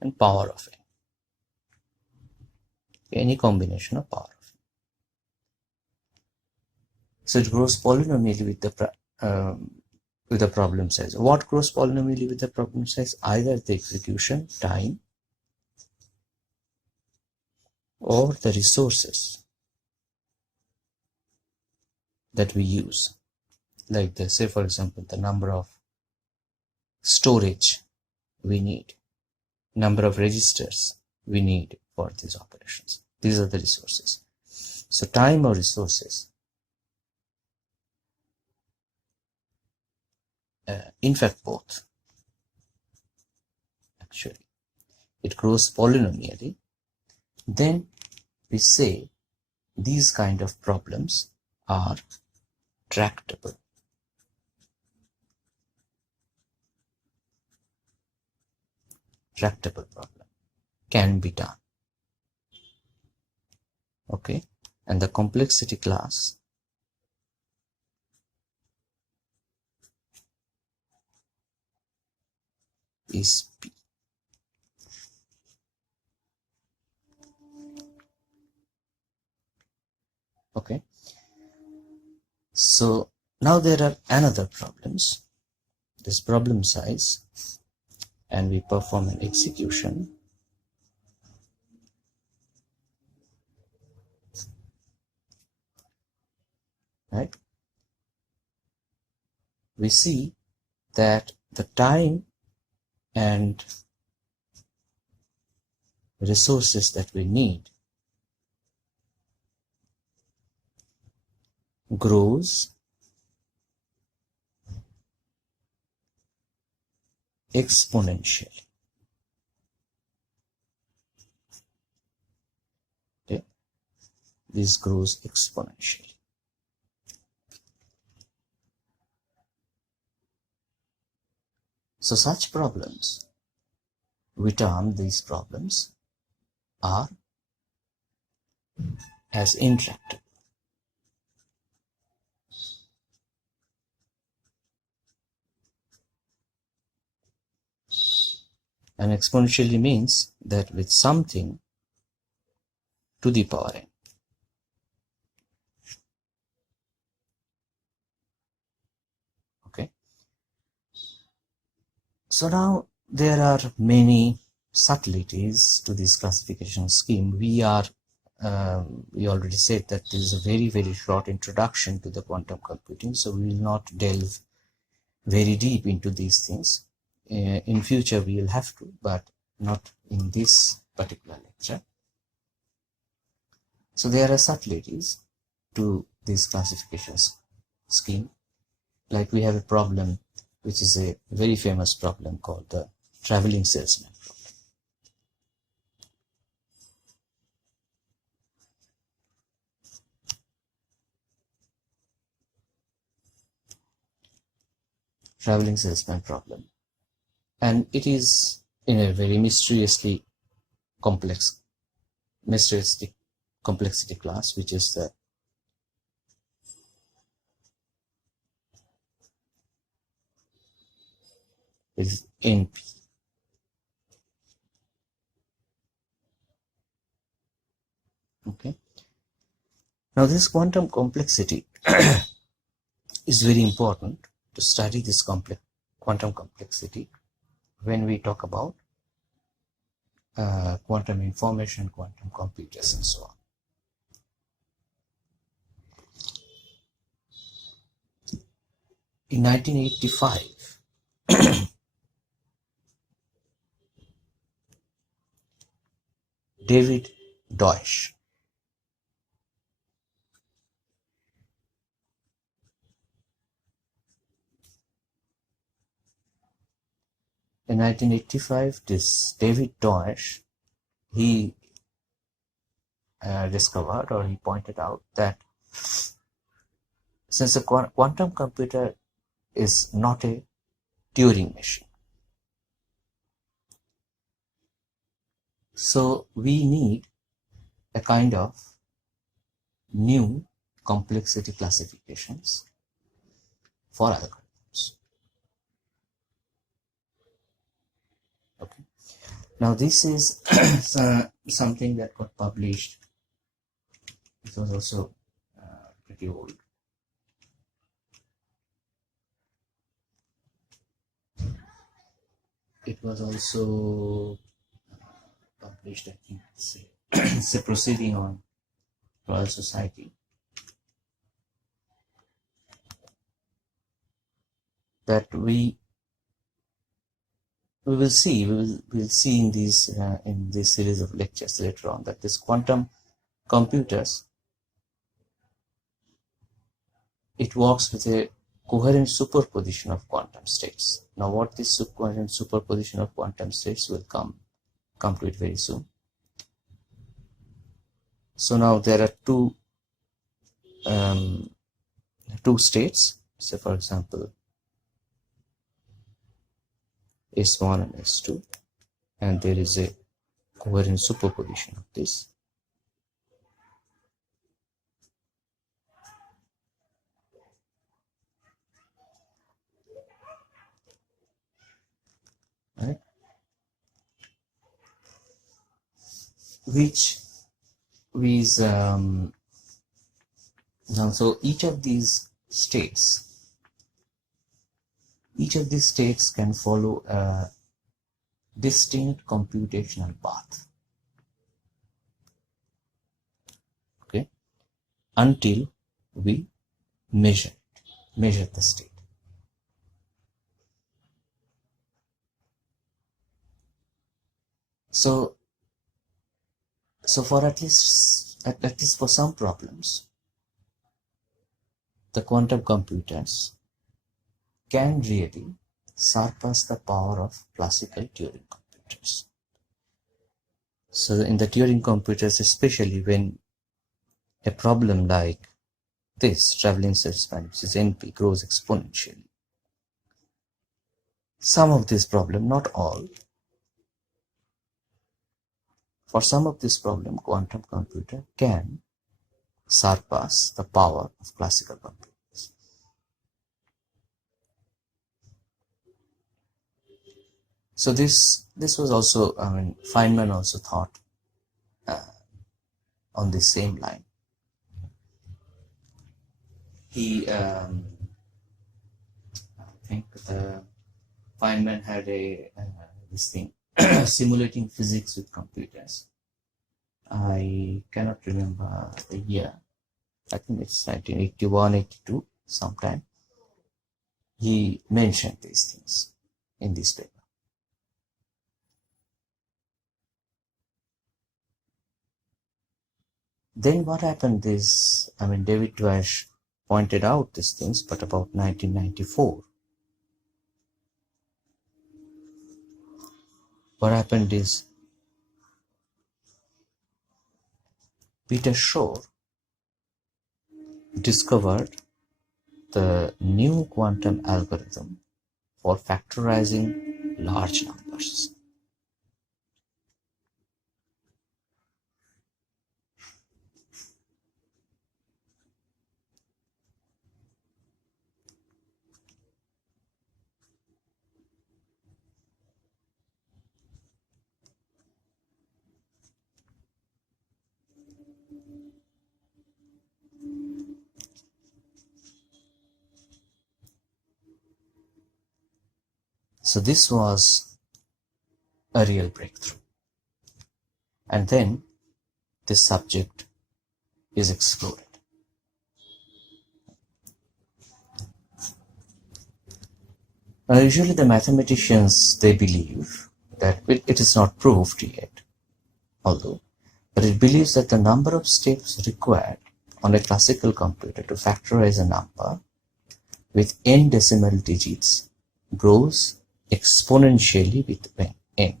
and power of n, any combination of power of n. So it grows polynomially with the problem size. What grows polynomially with the problem size? Either the execution time or the resources that we use. Like say for example, the number of storage we need, number of registers we need for these operations. These are the resources. So time or resources, in fact both, actually. It grows polynomially. Then we say these kind of problems are tractable. Tractable problem can be done. Okay, and the complexity class is P. Okay, so now there are another problems. This problem size, and we perform an execution. Right? We see that the time and resources that we need grows exponentially. this grows exponentially. So such problems, we term these problems are as intractable. And exponentially means that with something to the power n. Okay. So now there are many subtleties to this classification scheme. We already said that this is a very short introduction to the quantum computing, so we will not delve very deep into these things. In future we will have to, but not in this particular lecture. So there are subtleties to this classification scheme. Like we have a problem which is a very famous problem called the traveling salesman problem. Traveling salesman problem. And it is in a very mysteriously complexity class, which is the is NP. Okay. Now this quantum complexity is very important to study this quantum complexity when we talk about quantum information, quantum computers, and so on. In 1985, David Deutsch this David Deutsch, he discovered, or he pointed out, that since a quantum computer is not a Turing machine, so we need a kind of new complexity classifications for algorithms. Okay. Now this is something that got published. It was also pretty old. It was also published, I think it's a proceeding on Royal Society. That we will see in this series of lectures later on, that this quantum computers, it works with a coherent superposition of quantum states. Now what this coherent superposition of quantum states will come to it very soon. So now there are two states. So for example, S1 and S2, and there is a coherent superposition of this. Right? Which is now, so each of these states can follow a distinct computational path, okay, until we measure the state. So for at least for some problems, the quantum computers can really surpass the power of classical Turing computers. So in the Turing computers, especially when a problem like this traveling salesman, which is NP, grows exponentially. Some of this problem, not all, for some of this problem, quantum computer can surpass the power of classical computers. So this was also, Feynman also thought on the same line. He, I think Feynman had this thing, simulating physics with computers. I cannot remember the year. I think it's 1981, 82, sometime. He mentioned these things in this paper. Then what happened is, David Dweck pointed out these things, but about 1994, what happened is Peter Shor discovered the new quantum algorithm for factorizing large numbers. So this was a real breakthrough. And then this subject is exploded. Now usually the mathematicians, they believe that it is not proved yet, but it believes that the number of steps required on a classical computer to factorize a number with n decimal digits grows exponentially with n.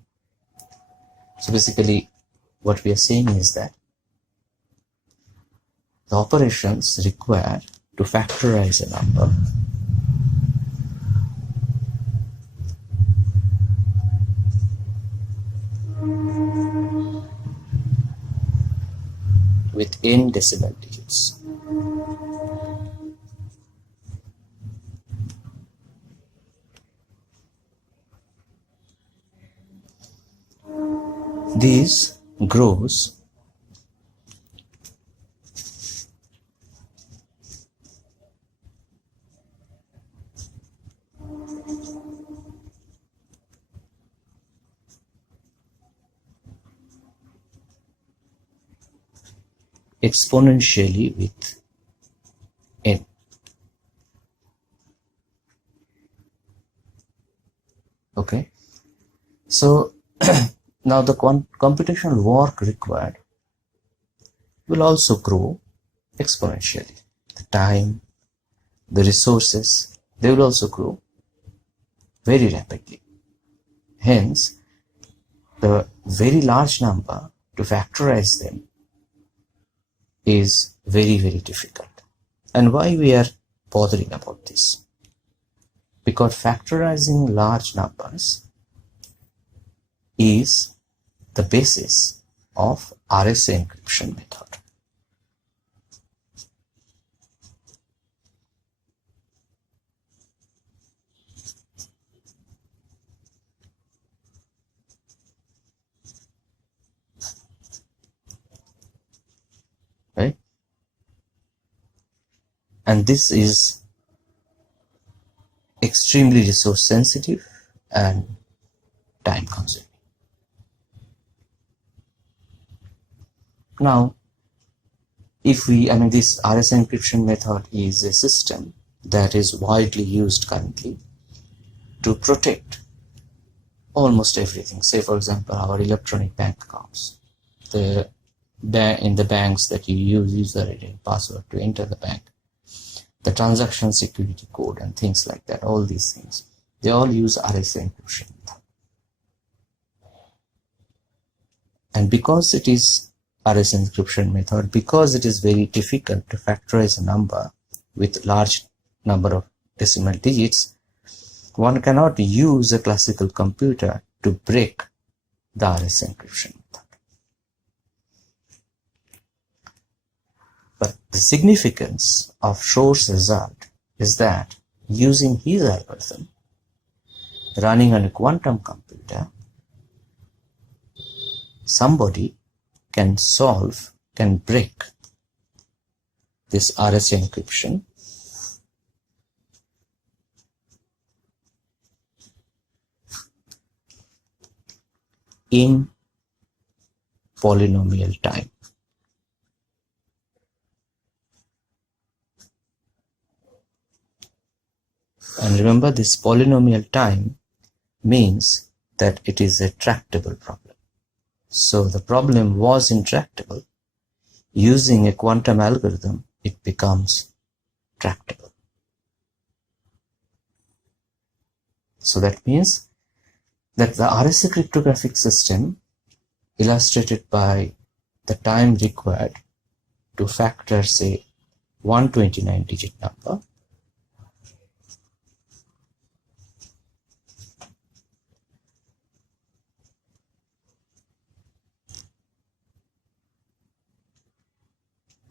So basically what we are saying is that the operations required to factorize a number with n decimal digits. This grows exponentially with n. Okay, so now the computational work required will also grow exponentially. The time, the resources, they will also grow very rapidly. Hence, the very large number, to factorize them, is very, very difficult. And why we are bothering about this? Because factorizing large numbers is the basis of RSA encryption method. Right? And this is extremely resource sensitive and time consuming. Now, if this RSA encryption method is a system that is widely used currently to protect almost everything. Say, for example, our electronic bank accounts. In the banks that you use user ID and password to enter the bank. The transaction security code and things like that, all these things, they all use RSA encryption method. And because it is RS encryption method, because it is very difficult to factorize a number with large number of decimal digits, one cannot use a classical computer to break the RS encryption method. But the significance of Schur's result is that using his algorithm, running on a quantum computer, somebody can break this RS encryption in polynomial time. And remember, this polynomial time means that it is a tractable problem. So the problem was intractable. Using a quantum algorithm, it becomes tractable. So that means that the RSA cryptographic system, illustrated by the time required to factor, say, 129-digit number,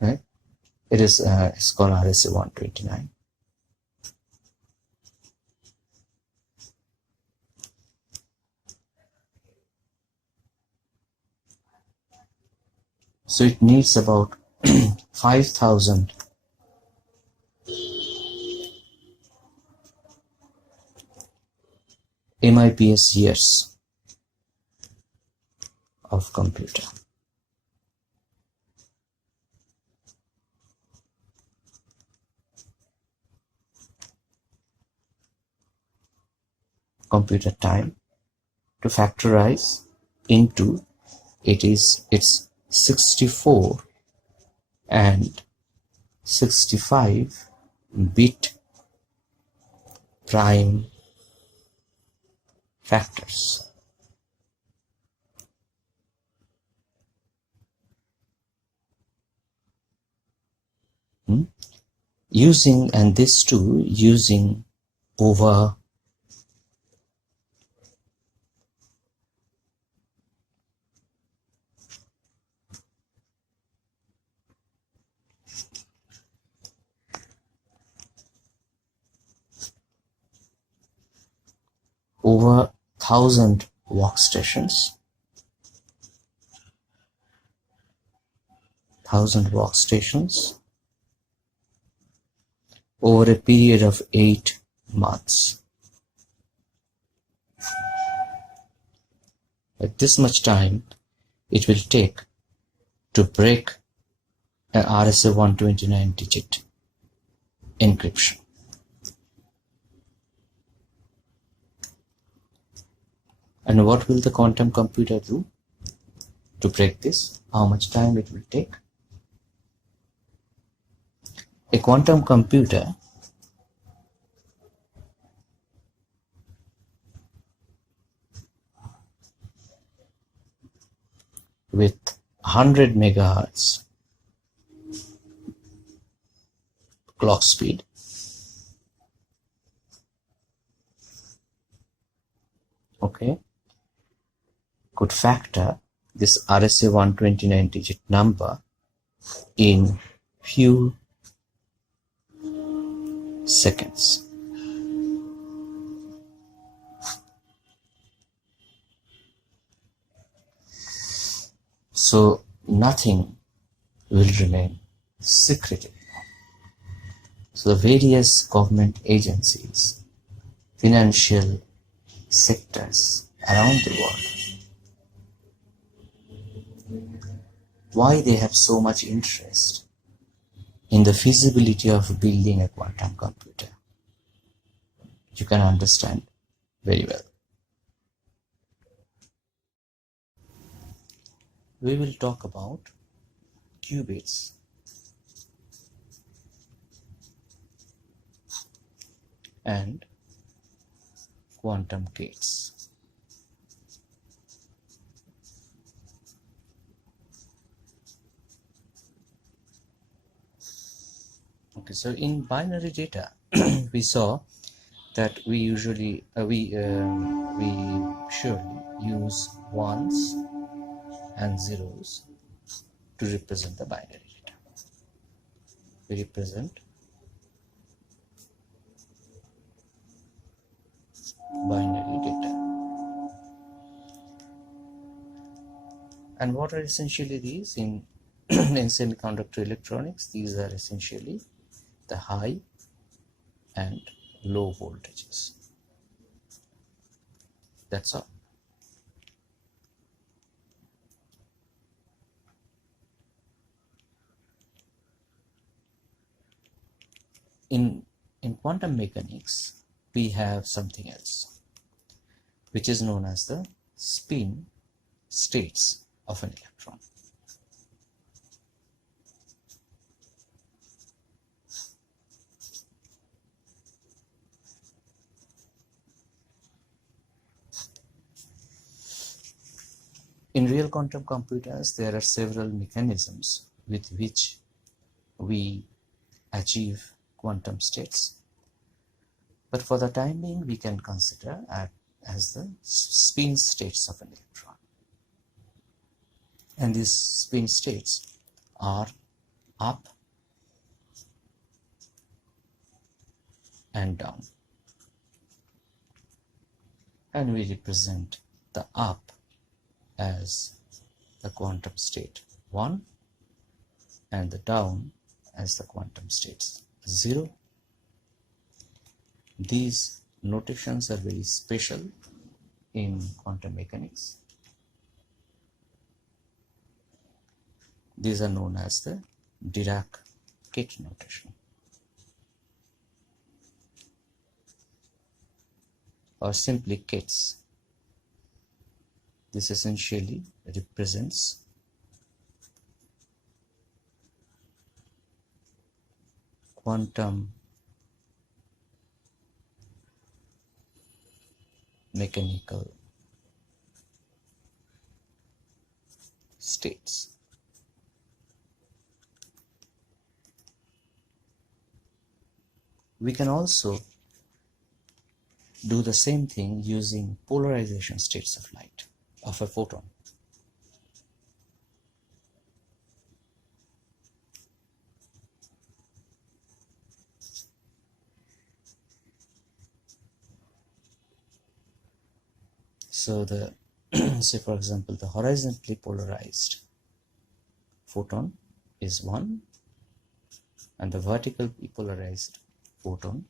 right? It's called RSA 129. So it needs about 5,000 MIPS years of computer. Computer time to factorize into its 64 and 65 bit prime factors. Using over over 1,000 workstations. 1,000 workstations over a period of 8 months. At this much time it will take to break an RSA 129-digit encryption. And what will the quantum computer do to break this? How much time it will take? A quantum computer with 100 megahertz clock speed could factor this RSA 129-digit number in few seconds. So nothing will remain secretive. So the various government agencies, financial sectors around the world, why they have so much interest in the feasibility of building a quantum computer, you can understand very well. We will talk about qubits and quantum gates. Okay, so in binary data, we saw that we usually we surely use ones and zeros to represent the binary data. We represent binary data. And what are essentially these in in semiconductor electronics? These are essentially the high and low voltages. That's all. In quantum mechanics, we have something else, which is known as the spin states of an electron. In real quantum computers, there are several mechanisms with which we achieve quantum states. But for the time being, we can consider as the spin states of an electron. And these spin states are up and down. And we represent the up as the quantum state 1 and the down as the quantum states 0. These notations are very special in quantum mechanics. These are known as the Dirac-Kit notation, or simply kits. This essentially represents quantum mechanical states. We can also do the same thing using polarization states of light, of a photon. So the say for example, the horizontally polarized photon is 1 and the vertically polarized photon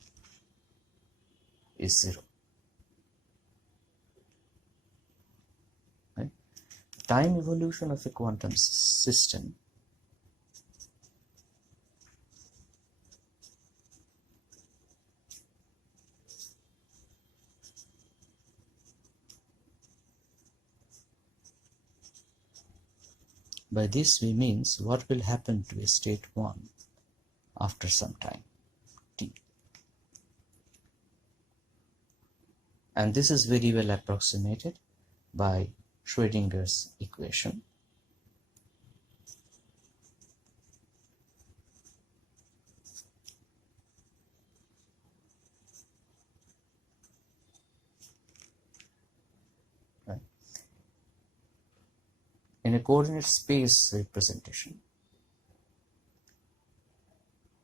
is 0. Right? Time evolution of a quantum system by this we means what will happen to a state 1 after some time t. And this is very well approximated by Schrdinger's equation. Right. In a coordinate space representation,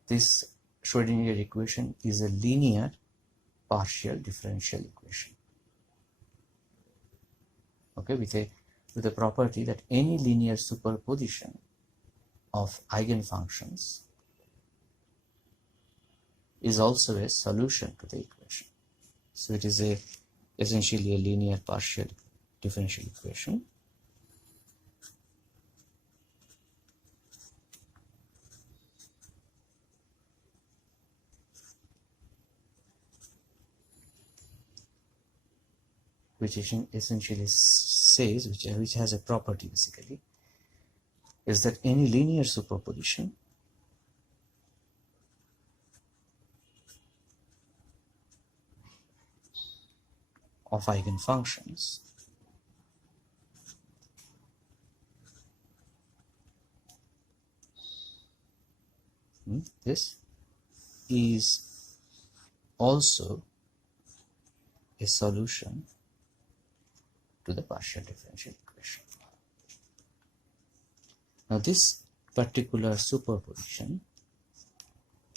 this Schrödinger equation is a linear partial differential equation. Okay, with a property that any linear superposition of eigenfunctions is also a solution to the equation. So it is essentially a linear partial differential equation. Which essentially says, which has a property basically, is that any linear superposition of eigenfunctions this is also a solution to the partial differential equation. Now this particular superposition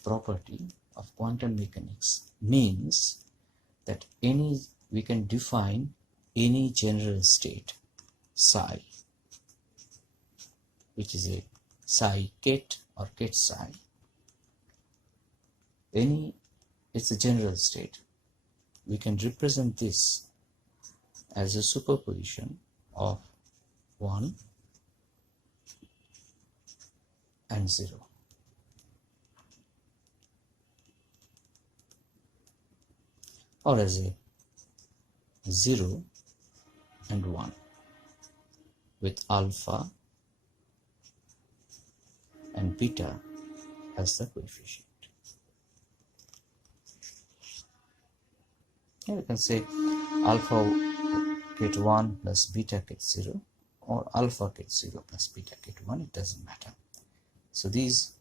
property of quantum mechanics means that we can define any general state psi, which is a psi ket or ket psi. It's a general state. We can represent this as a superposition of 1 and 0. Or as a 0 and 1 with alpha and beta as the coefficient. Here we can say alpha ket 1 plus beta ket 0, or alpha ket 0 plus beta ket 1, it doesn't matter. So these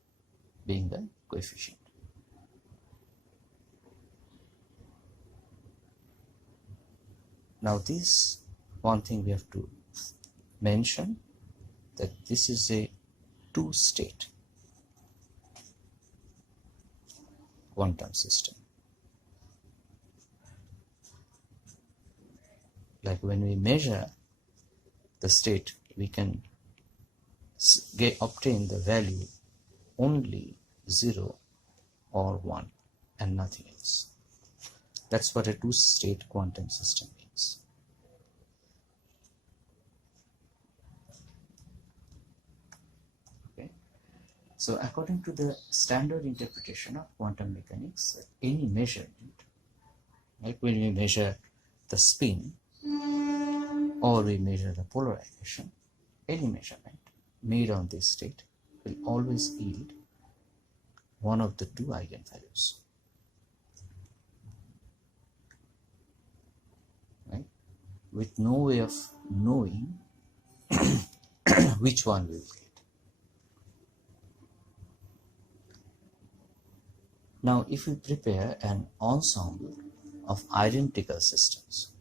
being the coefficient. Now this one thing we have to mention, that this is a two-state quantum system. Like when we measure the state, we can obtain the value only 0 or 1 and nothing else. That's what a two-state quantum system means. Okay. So according to the standard interpretation of quantum mechanics, any measurement, like when we measure the spin or we measure the polarization, any measurement made on this state will always yield one of the two eigenvalues. Right? With no way of knowing which one we will get. Now, if we prepare an ensemble of identical systems,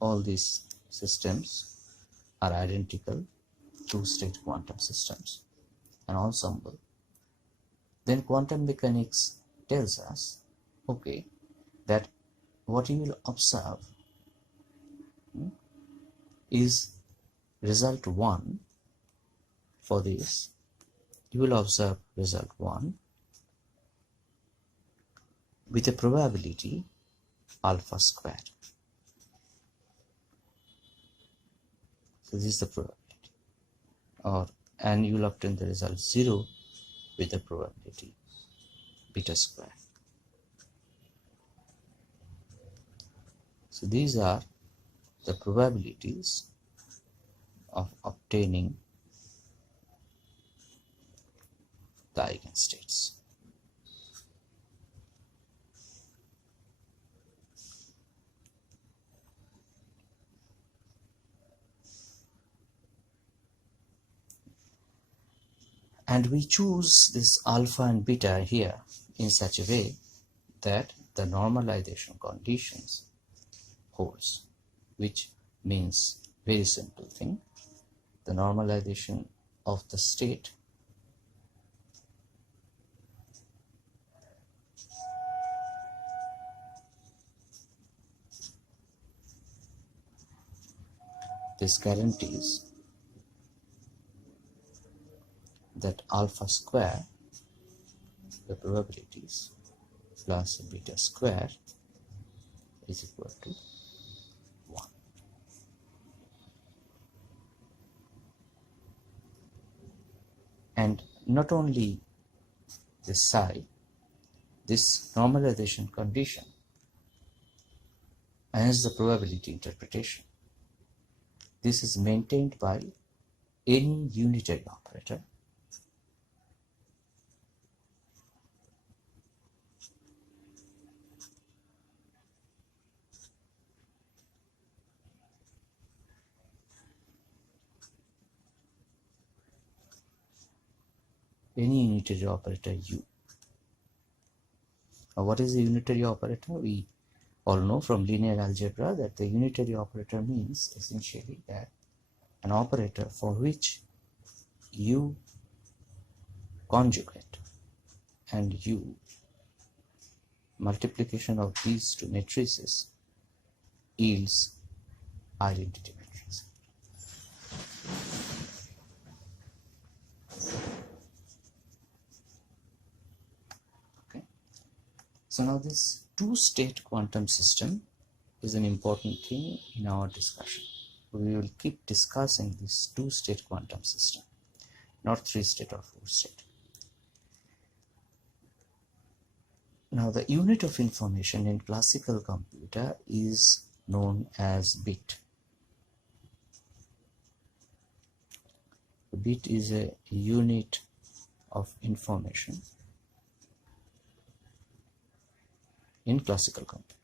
all these systems are identical two-state quantum systems, an ensemble, then quantum mechanics tells us, okay, that what you will observe is result 1 for this. You will observe result 1 with a probability alpha squared. So this is the probability. And you will obtain the result 0 with the probability beta squared. So these are the probabilities of obtaining the eigenstates. And we choose this alpha and beta here in such a way that the normalization conditions holds, which means very simple thing. The normalization of the state this guarantees that alpha square, the probabilities, plus beta square is equal to 1. And not only this psi, this normalization condition as the probability interpretation, this is maintained by any unitary operator any unitary operator u. Now, what is a unitary operator? We all know from linear algebra that the unitary operator means essentially that an operator for which u conjugate and u multiplication of these two matrices yields identity matrix. Okay. So now this two-state quantum system is an important thing in our discussion. We will keep discussing this two-state quantum system, not three-state or four-state. Now the unit of information in classical computer is known as bit. The bit is a unit of information in classical computer.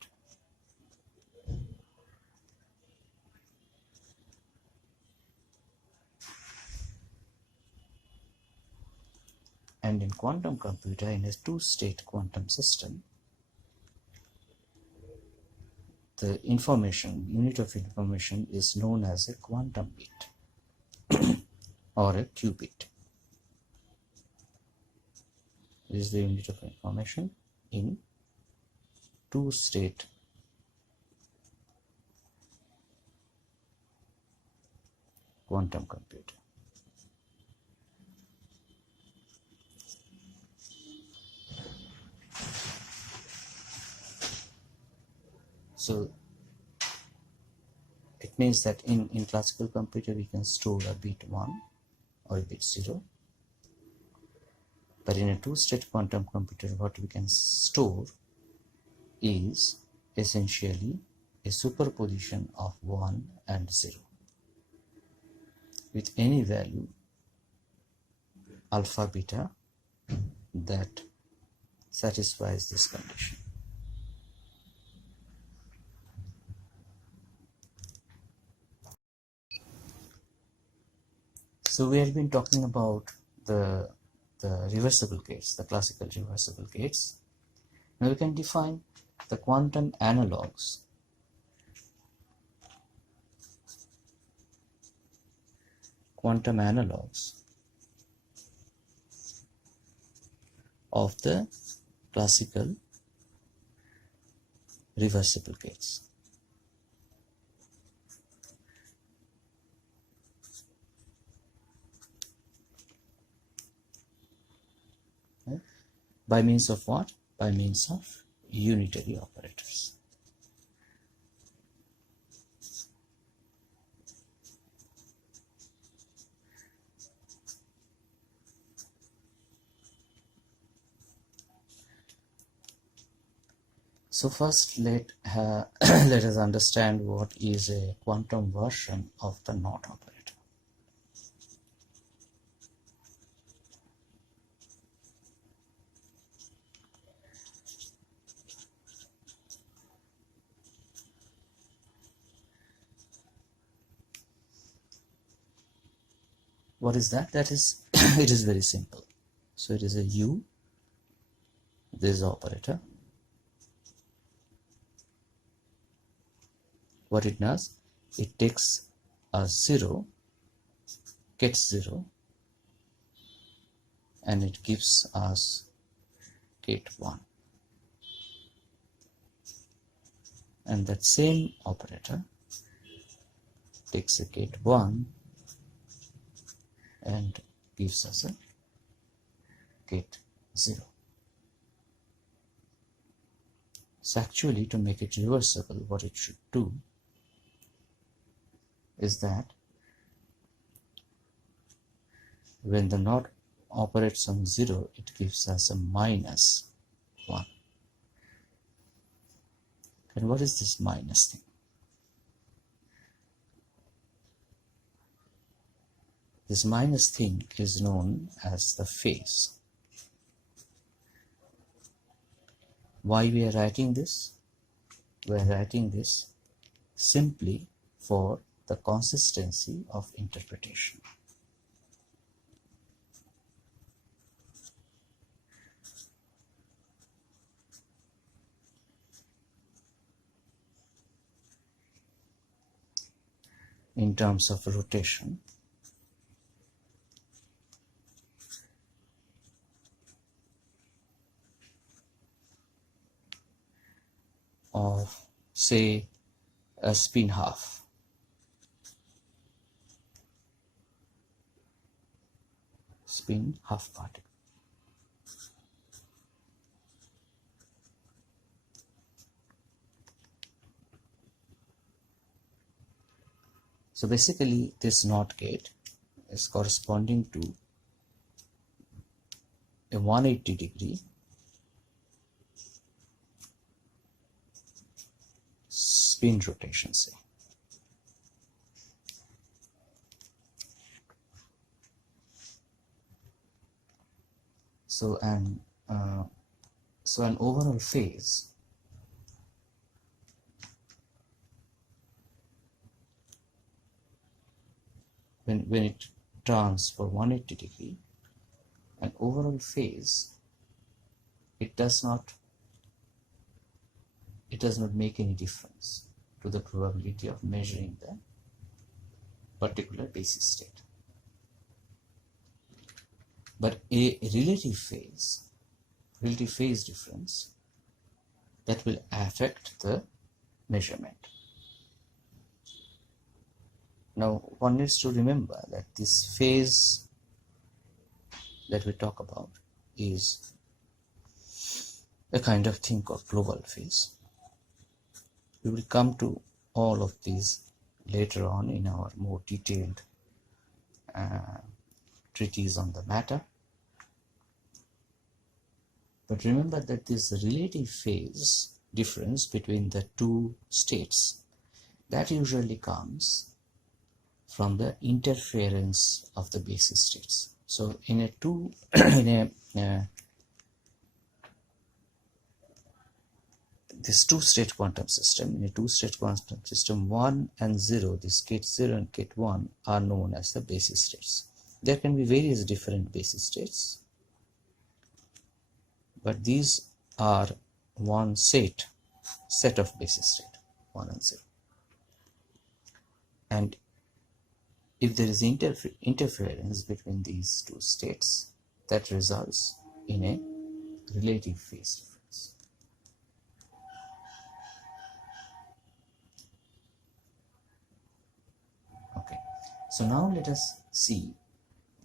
And in quantum computer, in a two-state quantum system, the information, unit of information is known as a quantum bit or a qubit. This is the unit of information in two-state quantum computer. So it means that in classical computer we can store a bit 1 or a bit 0. But in a two-state quantum computer, what we can store is essentially a superposition of 1 and 0 with any value alpha beta that satisfies this condition. So we have been talking about the reversible gates, the classical reversible gates. Now we can define the quantum analogues of the classical reversible gates. By means of what? By means of unitary operators. So first let us understand what is a quantum version of the not operator. What is that? That is, it is very simple. So it is a U, this is the operator. What it does, it takes a 0, gets 0, and it gives us gate 1. And that same operator takes a gate 1 and gives us a gate 0. So actually, to make it reversible, what it should do is that when the NOT operates on 0, it gives us a minus 1. And what is this minus thing? This minus thing is known as the phase. Why we are writing this? We are writing this simply for the consistency of interpretation. in terms of rotation of, say, a spin half. Spin half particle. So basically this NOT gate is corresponding to a 180-degree spin rotation, say. So an overall phase when it turns for 180-degree, an overall phase, it does not make any difference to the probability of measuring the particular basis state. But a relative phase difference, that will affect the measurement. Now one needs to remember that this phase that we talk about is a kind of thing called global phase. We will come to all of these later on in our more detailed treatise on the matter. But remember that this relative phase difference between the two states, that usually comes from the interference of the basis states. So in a this two-state quantum system, 1 and 0, this gate 0 and gate 1 are known as the basis states. There can be various different basis states, but these are one set of basis state, 1 and 0. And if there is interference between these two states, that results in a relative phase difference. Okay, so now let us see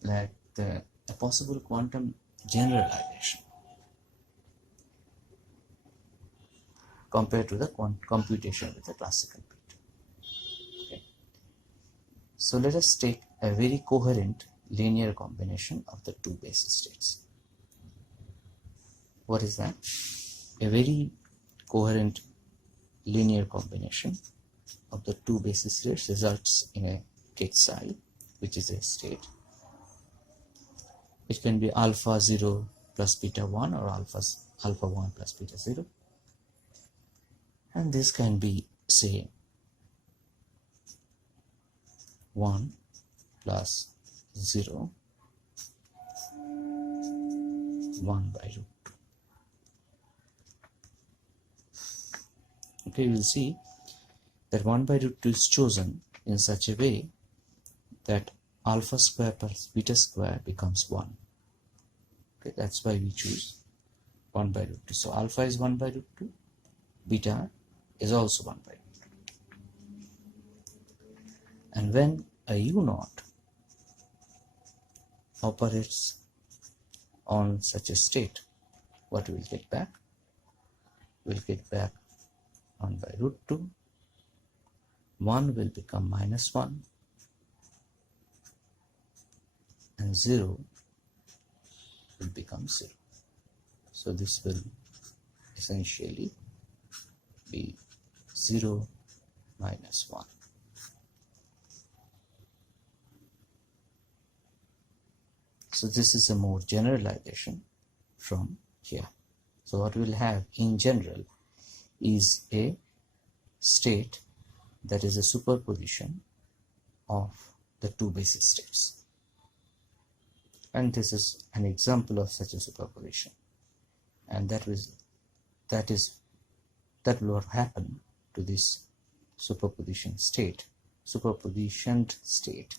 that a possible quantum generalization compared to the computation with the classical bit. Okay. So let us take a very coherent linear combination of the two basis states. What is that? A very coherent linear combination of the two basis states results in a gate psi, which is a state. It can be alpha 0 plus beta 1 or alpha 1 plus beta 0. And this can be, say, 1 plus 0, 1 by root 2. Okay, we will see that 1 by root 2 is chosen in such a way that alpha square plus beta square becomes 1. Okay, that's why we choose 1 by root 2. So alpha is 1 by root 2, beta is also 1 by root 2. And when a u0 operates on such a state, what we will get back? We will get back 1 by root 2, 1 will become minus 1, and 0 will become 0. So this will essentially be 0 minus 1. So this is a more generalization from here. So what we'll have in general is a state that is a superposition of the two basis states. And this is an example of such a superposition. And that will happen to this superposition state superpositioned state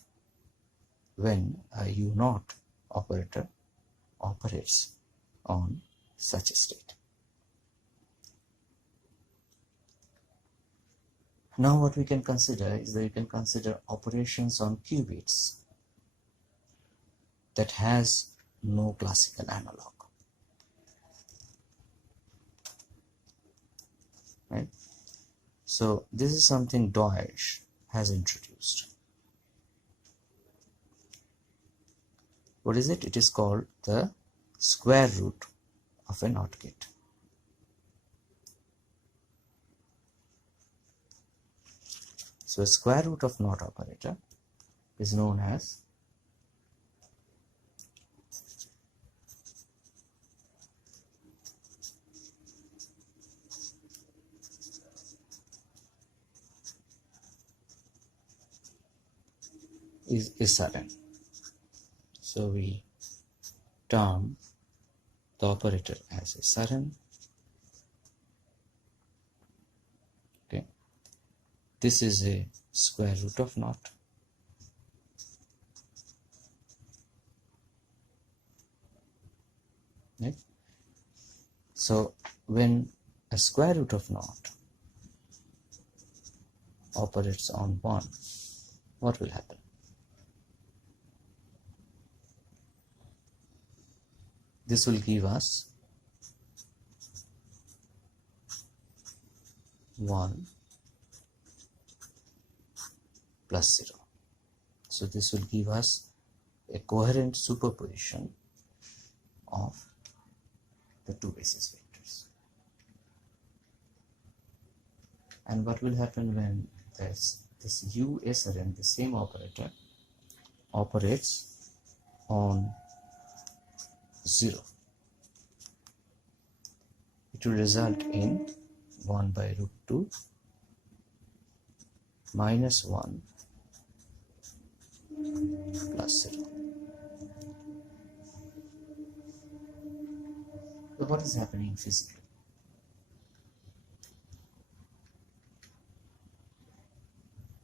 when a U0 operator operates on such a state. Now what we can consider is that we can consider operations on qubits that has no classical analog. Right? So this is something Deutsch has introduced. What is it? It is called the square root of a NOT gate. So a square root of NOT operator is known as is sudden. So we term the operator as a sudden. Okay, this is a square root of NOT. Right? So when a square root of NOT operates on 1, what will happen? This will give us 1 plus 0. So this will give us a coherent superposition of the two basis vectors. And what will happen when this USRN, the same operator, operates on 0? It will result in 1 by root 2 minus 1 plus 0. So what is happening physically?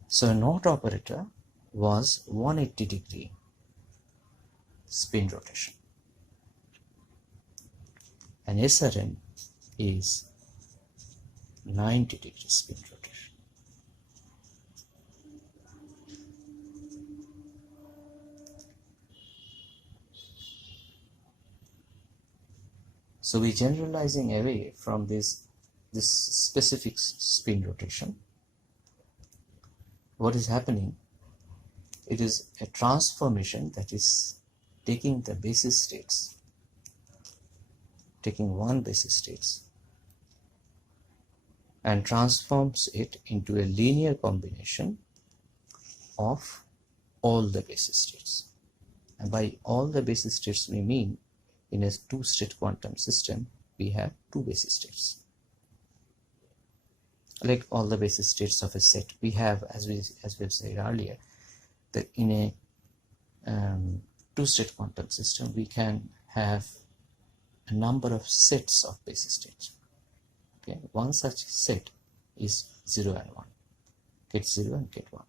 So a NOT operator was 180-degree spin rotation. And SRN is 90-degree spin rotation. So we're generalizing away from this specific spin rotation. What is happening? It is a transformation that is taking the basis states, taking one basis states and transforms it into a linear combination of all the basis states. And by all the basis states we mean in a two-state quantum system we have two basis states. Like all the basis states of a set, we have, as we've said earlier, that in a two-state quantum system we can have a number of sets of basis states. Okay, one such set is 0 and 1, get 0 and get 1,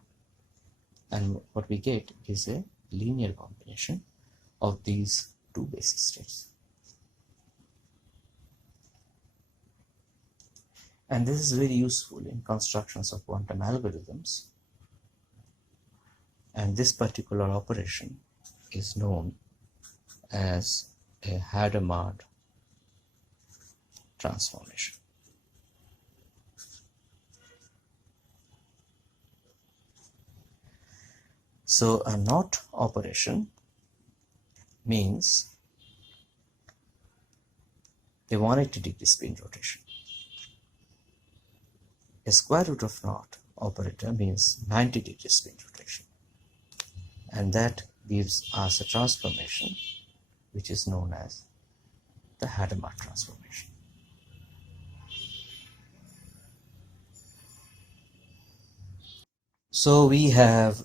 and what we get is a linear combination of these two basis states. And this is very useful in constructions of quantum algorithms, and this particular operation is known as a Hadamard transformation. So a NOT operation means a 180-degree spin rotation. A square root of NOT operator means 90-degree spin rotation, and that gives us a transformation which is known as the Hadamard transformation. So we have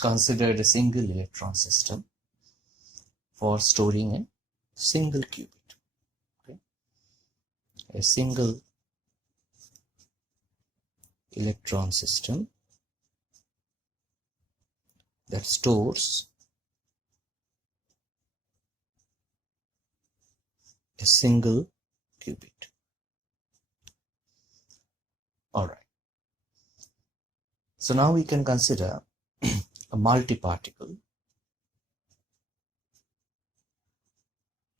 considered a single electron system for storing a single qubit. Okay? A single electron system that stores a single qubit. Alright. So now we can consider a multi-particle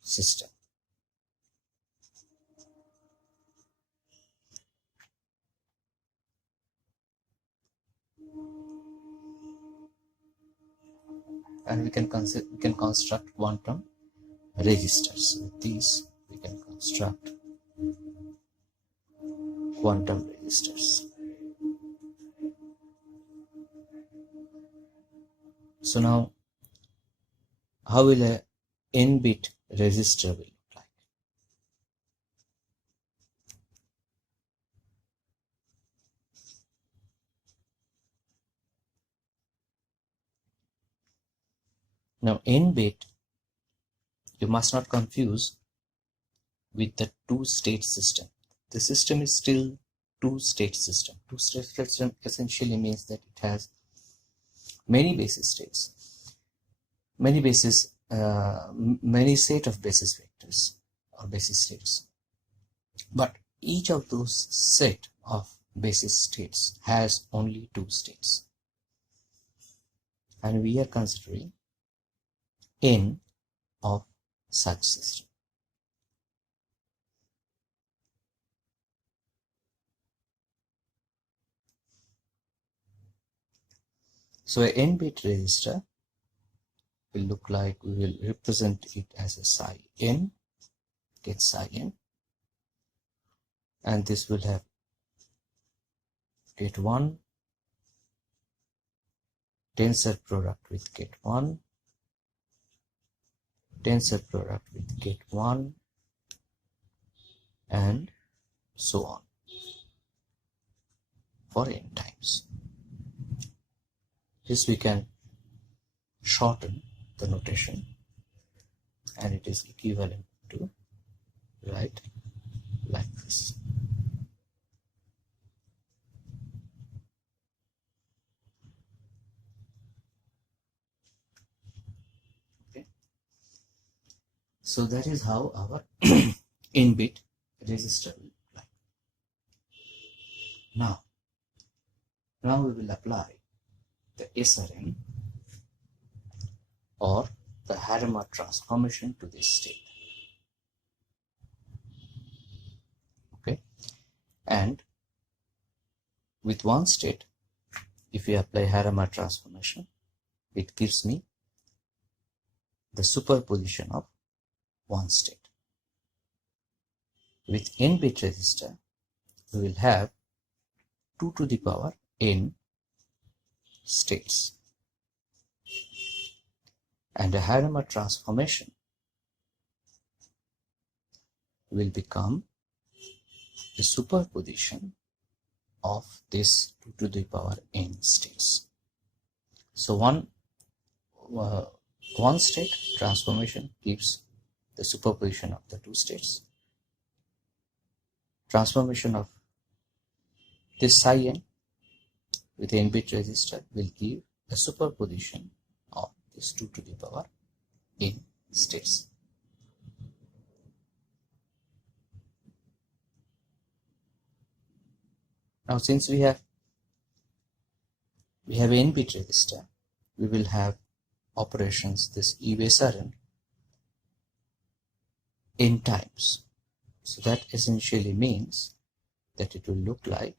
system. And we can construct quantum registers. With these, we can construct quantum registers. So now, how will a n-bit resistor will look like? Now, n-bit, you must not confuse with the two-state system. The system is still two-state system. Two-state system essentially means that it has many basis states, many set of basis vectors or basis states. But each of those set of basis states has only two states. And we are considering n of such system. So a n-bit resistor will look like, we will represent it as a psi n, get psi n, and this will have get 1, tensor product with get 1, tensor product with get 1, and so on for n times. This we can shorten the notation, and it is equivalent to write like this. Okay. So that is how our n-bit resistor will look like. Now we will apply the SRM or the Hadamard transformation to this state. Okay, and with one state, if we apply Hadamard transformation, it gives me the superposition of one state. With n-bit resistor, we will have 2 to the power n states, and a Hadamard transformation will become a superposition of this 2 to the power n states. So one state transformation gives the superposition of the two states. Transformation of this psi n with n-bit resistor will give a superposition of this 2 to the power n states. Now, since we have n-bit resistor, we will have operations this USRN n times. So that essentially means that it will look like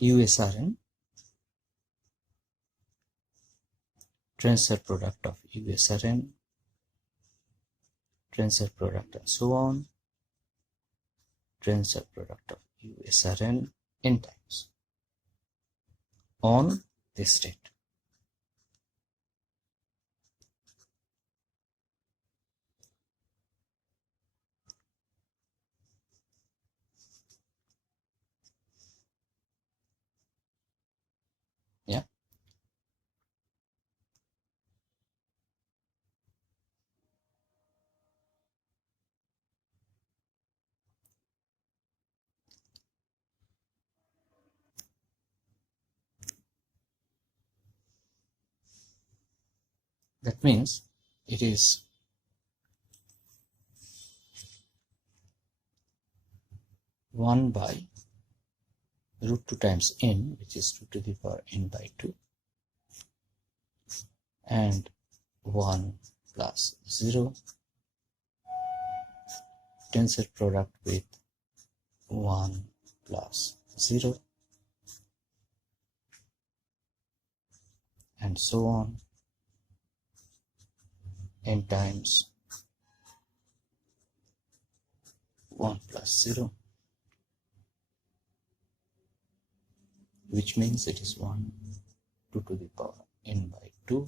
USRN, tensor product of USRN, tensor product and so on, tensor product of USRN n times on this state. Yeah. That means it is one by root 2 times n, which is 2 to the power n by 2, and 1 plus 0 tensor product with 1 plus 0, and so on, n times 1 plus 0, which means it is 1 2 to the power n by 2 .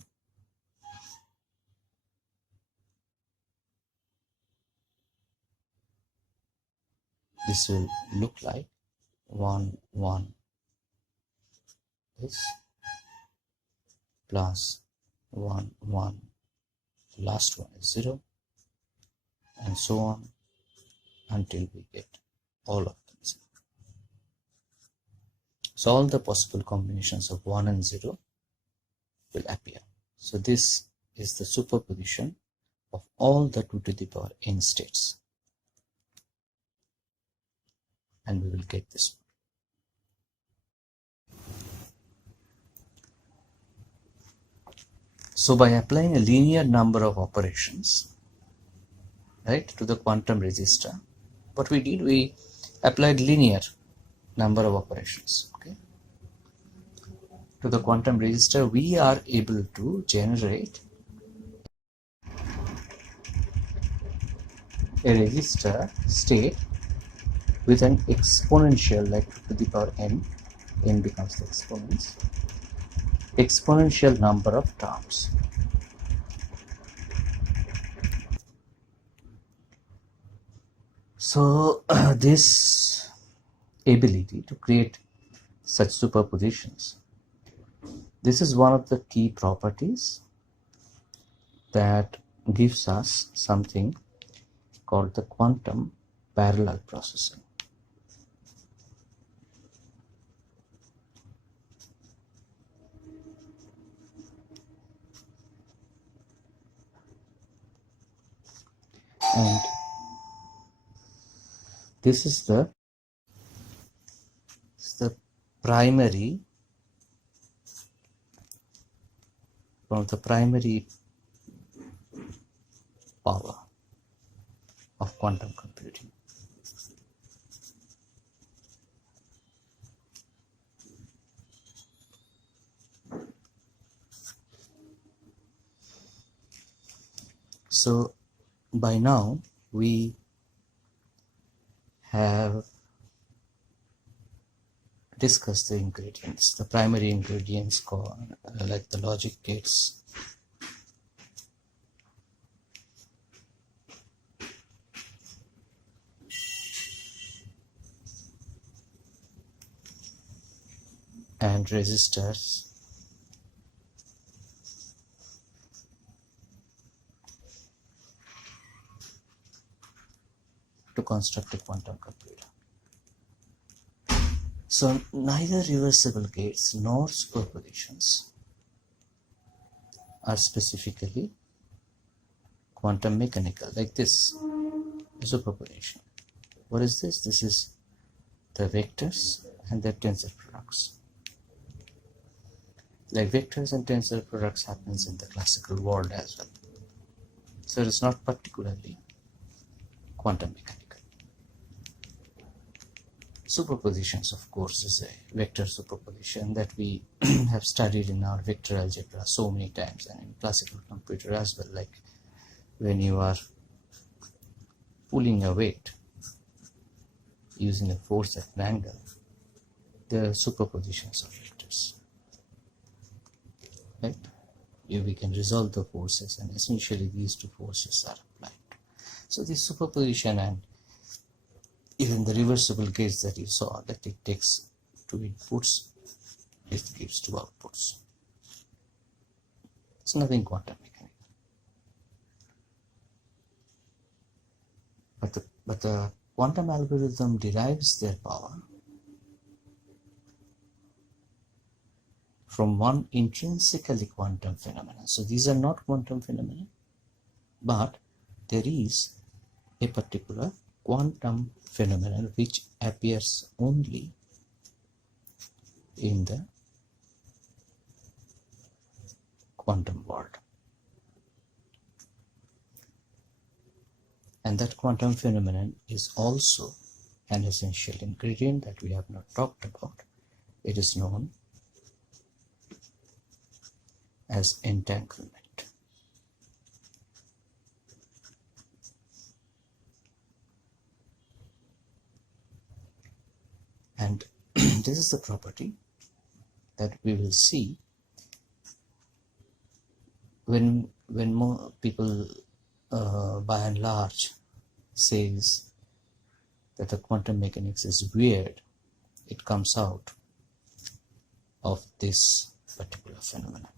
This will look like 1 1 this plus 1 1, last one is 0, and so on until we get all of them 0. So all the possible combinations of 1 and 0 will appear. So this is the superposition of all the 2 to the power n states, and we will get this one. So by applying a linear number of operations, right, to the quantum register, what we did, we applied linear number of operations, okay, to the quantum register. We are able to generate a register state with an exponential, like 2 to the power n becomes the exponential number of terms. So this ability to create such superpositions, this is one of the key properties that gives us something called the quantum parallel processing. And this is the primary, one of the primary power of quantum computing. So by now we have discussed the ingredients, the primary ingredients called like the logic gates, and resistors, to construct a quantum computer. So neither reversible gates nor superpositions are specifically quantum mechanical, like this superposition. What is this? This is the vectors and their tensor products. Like vectors and tensor products happens in the classical world as well. So it is not particularly quantum mechanical. Superpositions, of course, is a vector superposition that we have studied in our vector algebra so many times, and in classical computer as well, like when you are pulling a weight using a force at an angle, there are superpositions of vectors, right? We can resolve the forces, and essentially these two forces are applied. So this superposition, and even the reversible gates that you saw, that it takes two inputs, it gives two outputs. It's nothing quantum mechanical. But the quantum algorithm derives their power from one intrinsically quantum phenomenon. So these are not quantum phenomena, but there is a particular quantum phenomenon which appears only in the quantum world. And that quantum phenomenon is also an essential ingredient that we have not talked about. It is known as entanglement. And this is the property that we will see when more people by and large says that the quantum mechanics is weird. It comes out of this particular phenomenon.